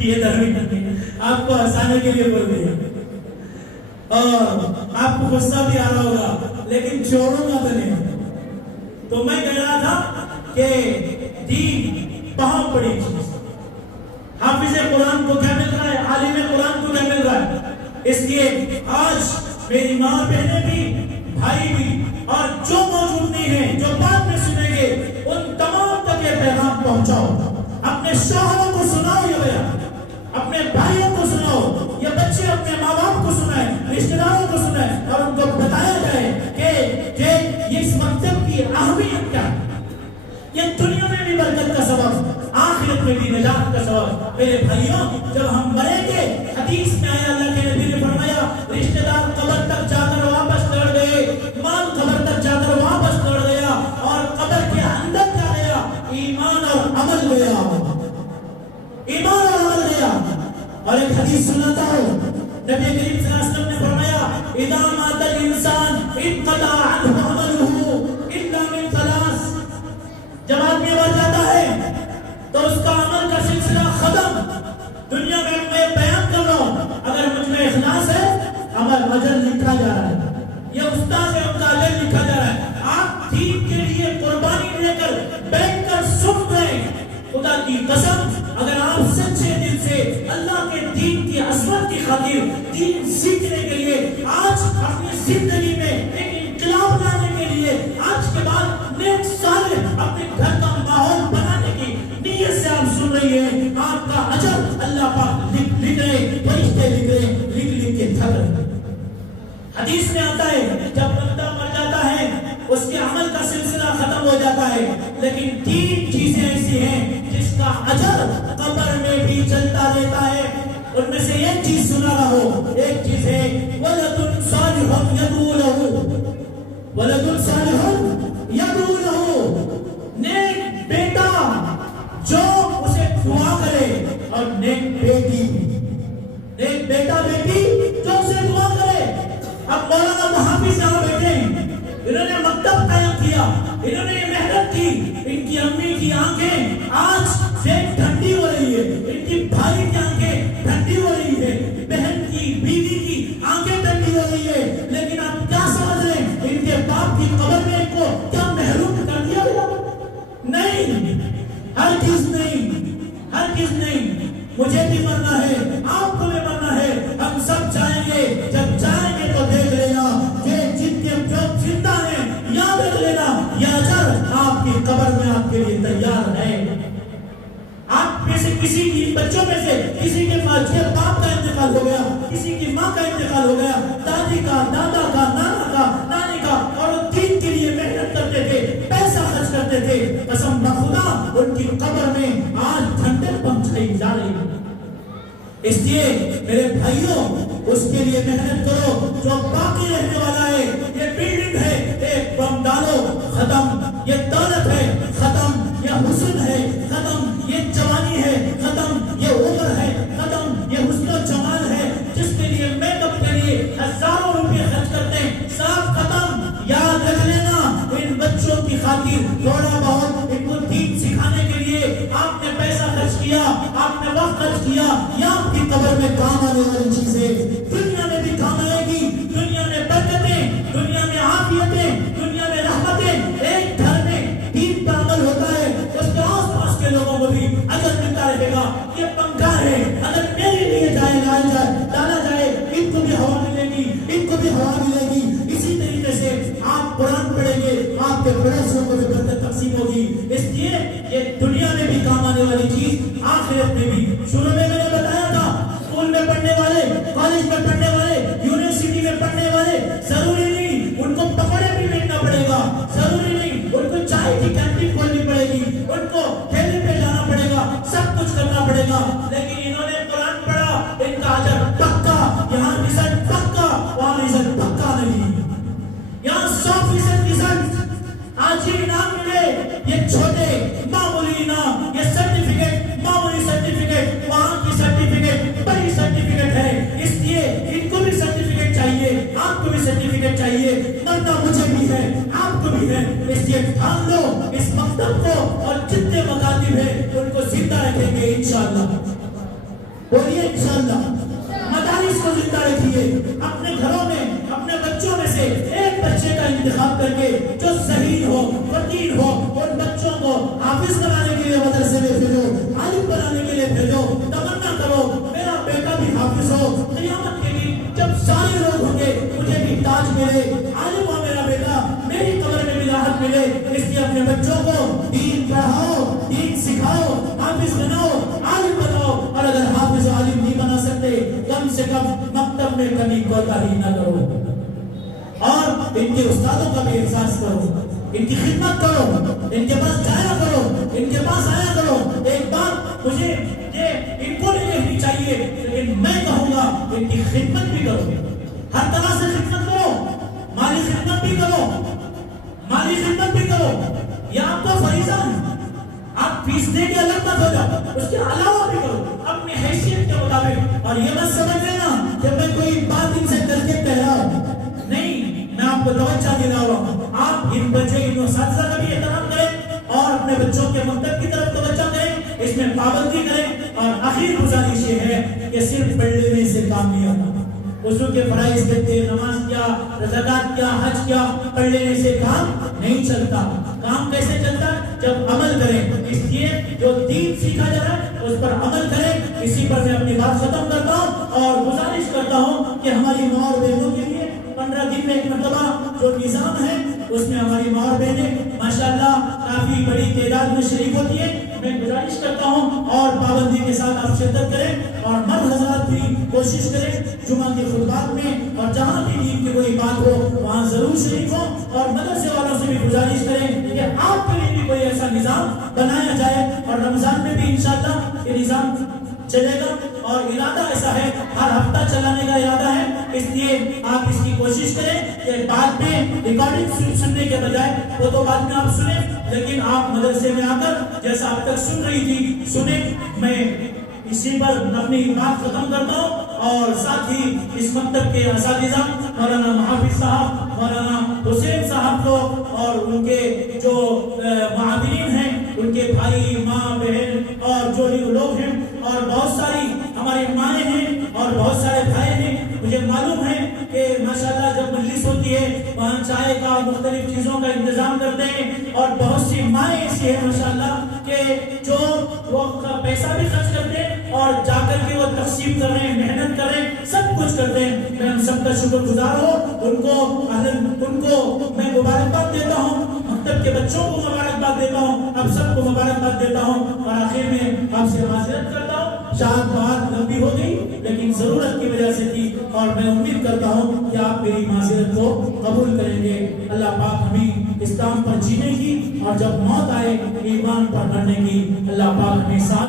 یہ درویش آپ کو ہنسانے کے لیے بول دیا اور آپ کو غصہ بھی آ رہا ہوگا لیکن چھوڑوں گا تو نہیں. تو میں کہہ رہا تھا کہ دین بہت بڑی چیز. حافظ قرآن کو کیا مل رہا ہے, عالم قرآن کو کیا مل رہا ہے. اس لیے آج میری ماں بہنیں بھی, بھائی بھی, اور جو موجود نہیں ہیں, جو بعد میں سنیں گے, ان تمام تک یہ پیغام پہنچاؤ. اپنے شوہروں کو سناؤ یہ بیان, اپنے بھائیوں کو سناؤ یہ بچے, اپنے ماں باپ کو سنائیں, رشتہ داروں کو سنائیں, اور ان کو بتایا جائے کہ اس مکتب کی اہمیت کیا ہے. یہ دنیا میں بھی برکت کا سبب, آخرت میں بھی نجات کا سبب. میرے بھائیوں, جب ہم مریں گے, حدیث میں آیا, اللہ کے نبی نے فرمایا, رشتہ دار قبر تک جا کر واپس لوٹ گئے, مال قبر تک جا کر واپس لوٹ گیا, اور قبر کے اندر کیا گیا, ایمان اور عمل گیا, ایمان اور عمل گیا. اور ایک حدیث سناتا ہوں, نبی کریم صلی اللہ علیہ وسلم نے فرمایا, اذا مات الانسان انقطع عنه عمله الا من ثلاث. جب آدمی مر جاتا ہے تو اس کا عمل کا سلسلہ ختم. دنیا میں میں بیان کر رہا ہوں, اگر مجھ میں اخلاص ہے, عمل اجر لکھا جا رہا ہے, یہ استاد ہے ان کا اجر لکھا جا رہا ہے. آپ دین کے لیے قربانی لے کر بیٹھ کر سن رہے ہیں, خدا کی قسم اگر آپ سچے دل سے اللہ کے دین کی عظمت کی خاطر دین سیکھنے کے لیے آج اپنی زندگی میں ایک انقلاب لانے کے لیے آج کے بعد نیک صالح اپنے گھر کا ماحول بنانے کی نیت سے آپ سن رہی ہیں, آپ کا اجر اللہ پاک لکھ رہے, فرشتے لکھ رہے, لکھ کے تھک رہے. حدیث میں آتا ہے جب بندہ مر جاتا ہے اس کے عمل کا سلسلہ ختم ہو جاتا ہے, لیکن تین چیزیں ایسی ہیں جس کا اجر قبر میں بھی چلتا رہتا ہے. ان میں سے ایک چیز سنا رہا ہو, ایک چیز ہے ولد صالح یدعو لہ, ولد صالح یدعو لہ, نیک بیٹا جو اسے دعا کرے, اور نیک بیٹی, نیک بیٹا بیٹی جو اسے دعا کرے. اب مولانا محافظ یہاں بیٹھے ہیں, انہوں نے مکتب قائم کیا, انہوں نے یہ محنت کی, ان کی امی کی آنکھیں آج سے ٹھنڈی ہو رہی ہے, ان کی بھائی کی آنکھیں ٹھنڈی ہو رہی ہے, بہن کی, بیوی کی آنکھیں ٹھنڈی ہو رہی ہے, لیکن آپ کیا سمجھ رہے ہیں ان کے باپ کی قبر میں ان کو کیا محروم کر دیا گیا؟ نہیں, ہرگز نہیں, ہرگز نہیں. مجھے بھی مرنا ہے, آپ کو بھی مرنا ہے, ہم سب جائیں گے. جب جائیں گے تو دیکھ لینا کہ جن کے جو زندہ ہیں یاد رکھ لینا, یہ اجر آپ کی قبر میں آپ کے لیے تیار ہے. آپ میں سے کسی کی بچوں میں سے کسی کے باپ کا انتقال ہو گیا, کسی کی ماں کا انتقال ہو گیا, دادی کا, دادا کا, نانا کا, نانی کا, اور وہ دین کے لیے محنت کرتے تھے, پیسہ خرچ کرتے تھے. قسم بخدا ان کی قبر میں آج ٹھنڈک پہنچائی جا رہی ہے. اس لیے میرے بھائیوں, اس کے لیے محنت کرو جو باقی رہنے والا ہے. یہ بلڈنگ ہے, ایک بم ڈالو, ختم. یہ دولت ہے, ختم. یہ حسن ہے, ختم. یہ جوانی ہے, ختم. یہ عمر ہے, ختم. یہ حسن و جمال ہے جس کے لیے میک اپ کے لیے ہزاروں روپے خرچ کرتے ہیں, سب ختم. یاد رکھ لینا, ان بچوں کی خاطر تھوڑا بہت ان کو دین سکھانے کے لیے آپ نے پیسہ خرچ کیا, آپ نے وقت خرچ کیا, یا آپ کی قبر میں کام آنے والی چیزیں دنیا میں بھی کام آئے گی. دنیا میں برکتیں, دنیا میں عافیتیں, دنیا میں رحمتیں. ایک گھر میں دین پر عمل ہوتا ہے, اس کے آس پاس کے لوگوں کو بھی اجر ملتا رہے گا. یہ پنکھا ہے, اگر میرے لیے ڈالا جائے, ان کو بھی ہوا ملے گی, ان کو بھی ہوا ملے گی. اسی طریقے سے آپ قرآن پڑھیں گے, آپ کے پڑوسیوں کو بھی برکت تقسیم ہوگی. اس لیے یہ دنیا میں بھی کام آنے والی چیز آخرت میں بھی. شروع میں نے بتایا تھا, اسکول میں پڑھنے والے, کالج میں پڑھنے والے, یونیورسٹی میں پڑھنے والے, ضروری نہیں ان کو پکوڑے بھی بیچنا پڑے گا, ضروری نہیں ان کو چائے کی کینٹین کھولنی پڑے گی, ان کو ٹھیلے پہ جانا پڑے گا, سب کچھ کرنا پڑے گا. لیکن انہوں نے قرآن پڑھا, ان کا اجر پکا. یہاں رزلٹ پکا, وہاں رزلٹ پکا نہیں. یہاں 100% رزلٹ, آج یہ انعام ملے, یہ چھوٹے معمولی انعام, یہ سرٹیفکیٹ معمولی سرٹیفکیٹ, وہاں کی سرٹیفکیٹ بڑی سرٹیفکیٹ ہے. اس لیے ان کو بھی سرٹیفکیٹ چاہیے, آپ کو بھی سرٹیفکیٹ چاہیے, مرنا مجھے بھی ہے, آپ کو بھی ہے. اس لیے ٹھان لو اس مکتب کو, اور جتنے مکاتب ہیں ان کو زندہ رکھیں گے انشاءاللہ. بولیے انشاءاللہ۔ مدارس کو زندہ رکھیے، اپنے گھروں میں اپنے بچوں میں سے ایک بچے کا انتخاب کر کے جو ذہین ہو، فقیر ہو، ان بچوں کو حافظ بنانے کے لیے مدرسے میں بھیجو، عالم بنانے کے لیے بھیجو۔ تمنا کرو میرا بیٹا بھی حافظ ہو، قیامت کے دن جب سارے لوگ ہوں گے مجھے بھی تاج ملے، عالم ہو میرا بیٹا، میری قبر میں بھی راحت ملے۔ اس لیے اپنے بچوں کو دین پڑھاؤ، دین سکھاؤ، حافظ بناؤ، عالم بناؤ، اور اگر حافظ عالم نہیں بنا سکتے کم سے کم مکتب میں کمی کوتاہی نہ کرو، اور ان کے استادوں کا بھی احساس کرو، ان کی خدمت کرو، ان کے پاس جایا کرو، ان کے پاس آیا کرو۔ ایک بات مجھے یہ ان کو نہیں دیکھنی چاہیے، لیکن میں کہوں گا ان کی خدمت بھی کرو، ہر طرح سے خدمت کرو، مالی خدمت بھی کرو، مالی خدمت بھی کرو، یہ آپ کا فریضہ ہے۔ آپ فیس دے کے الگ مت ہو جاؤ، اس کے علاوہ بھی کرو اپنی حیثیت کے مطابق۔ اور یہ مت سمجھ لینا کہ میں کوئی بات ان سے کر کے کہہ رہا ہوں، نہیں، میں آپ کو توجہ دلا رہا ہوں۔ آپ ان بچے ان اساتذہ کا بھی احترام کریں اور اپنے بچوں کے مکتب کی طرف توجہ کریں، اس میں پابندی کریں۔ اور آخر گزارش یہ ہے کہ صرف پڑھ لینے سے کام نہیں آتا، وضو کے فرائض دیتے، نماز کیا، زکات کیا، حج کیا، پڑھ لینے سے کام نہیں چلتا۔ کام کیسے چلتا ہے؟ جب عمل کریں۔ اس لیے جو دین سیکھا جا رہا ہے اس پر عمل کریں۔ اسی پر میں اپنی بات ختم کرتا ہوں اور گزارش کرتا ہوں کہ ہماری ماں اور بہنوں کے لیے 15 دن میں ایک مرتبہ جو نظام ہے اس میں ہماری ماں اور بہنیں ماشاءاللہ کافی بڑی تعداد میں شریک ہوتی ہے۔ میں گزارش کرتا ہوں اور پابندی کے ساتھ آپ شرکت کریں، اور مرد حضرات بھی کوشش کریں جمعہ کے خطبات میں، اور جہاں بھی دین کی کوئی بات ہو وہاں ضرور شریک ہو، اور مدرسے والوں سے بھی گزارش کریں کہ آپ کے لیے بھی کوئی ایسا نظام بنایا جائے، اور رمضان میں بھی انشاءاللہ یہ نظام چلے گا، اور ارادہ ایسا ہے ہر ہفتہ چلانے کا ارادہ ہے۔ اس لیے آپ اس کی کوشش کریں کہ بعد میں ریکارڈنگ سننے کے بجائے وہ تو بعد میں آپ سنیں، لیکن آپ مدرسے میں آ کر جیسا اب تک سن رہی تھی سنیں۔ میں اسی پر اپنی بات ختم کرتا ہوں، اور ساتھ ہی اس مکتب کے اساتذہ مولانا محافظ صاحب، مولانا حسین صاحب کو، اور ان کے جو معاونین ہیں، ان کے بھائی، ماں، بہن اور جو لوگ ہیں، اور بہت ساری ہماری مائیں ہیں اور بہت سارے بھائی ہیں۔ مجھے معلوم ہے کہ ماشاءاللہ جب مجلس ہوتی ہے وہاں چائے کا، مختلف چیزوں کا انتظام کرتے ہیں، اور بہت سی مائیں ایسی ہیں ماشاءاللہ کہ جو وہ پیسہ بھی خرچ کرتے ہیں اور جا کر کے وہ تقسیم کر رہے ہیں، محنت کر رہے ہیں، سب کچھ کرتے ہیں۔ میں ان سب کا شکر گزار ہوں، ان کو میں مبارکباد دیتا ہوں، مکتب کے بچوں کو مبارکباد دیتا ہوں، اب سب کو مبارکباد دیتا ہوں، اور آخر میں آپ سے معذرت کرتا ہوں، شاید بات لمبی ہو گئی لیکن ضرورت کی وجہ سے تھی، اور میں امید کرتا ہوں کہ آپ میری معذرت کو قبول کریں گے۔ اللہ پاک ہمیں اسلام پر جینے کی، اور جب موت آئے ایمان پر مرنے کی اللہ پاک ہمیں ساتھ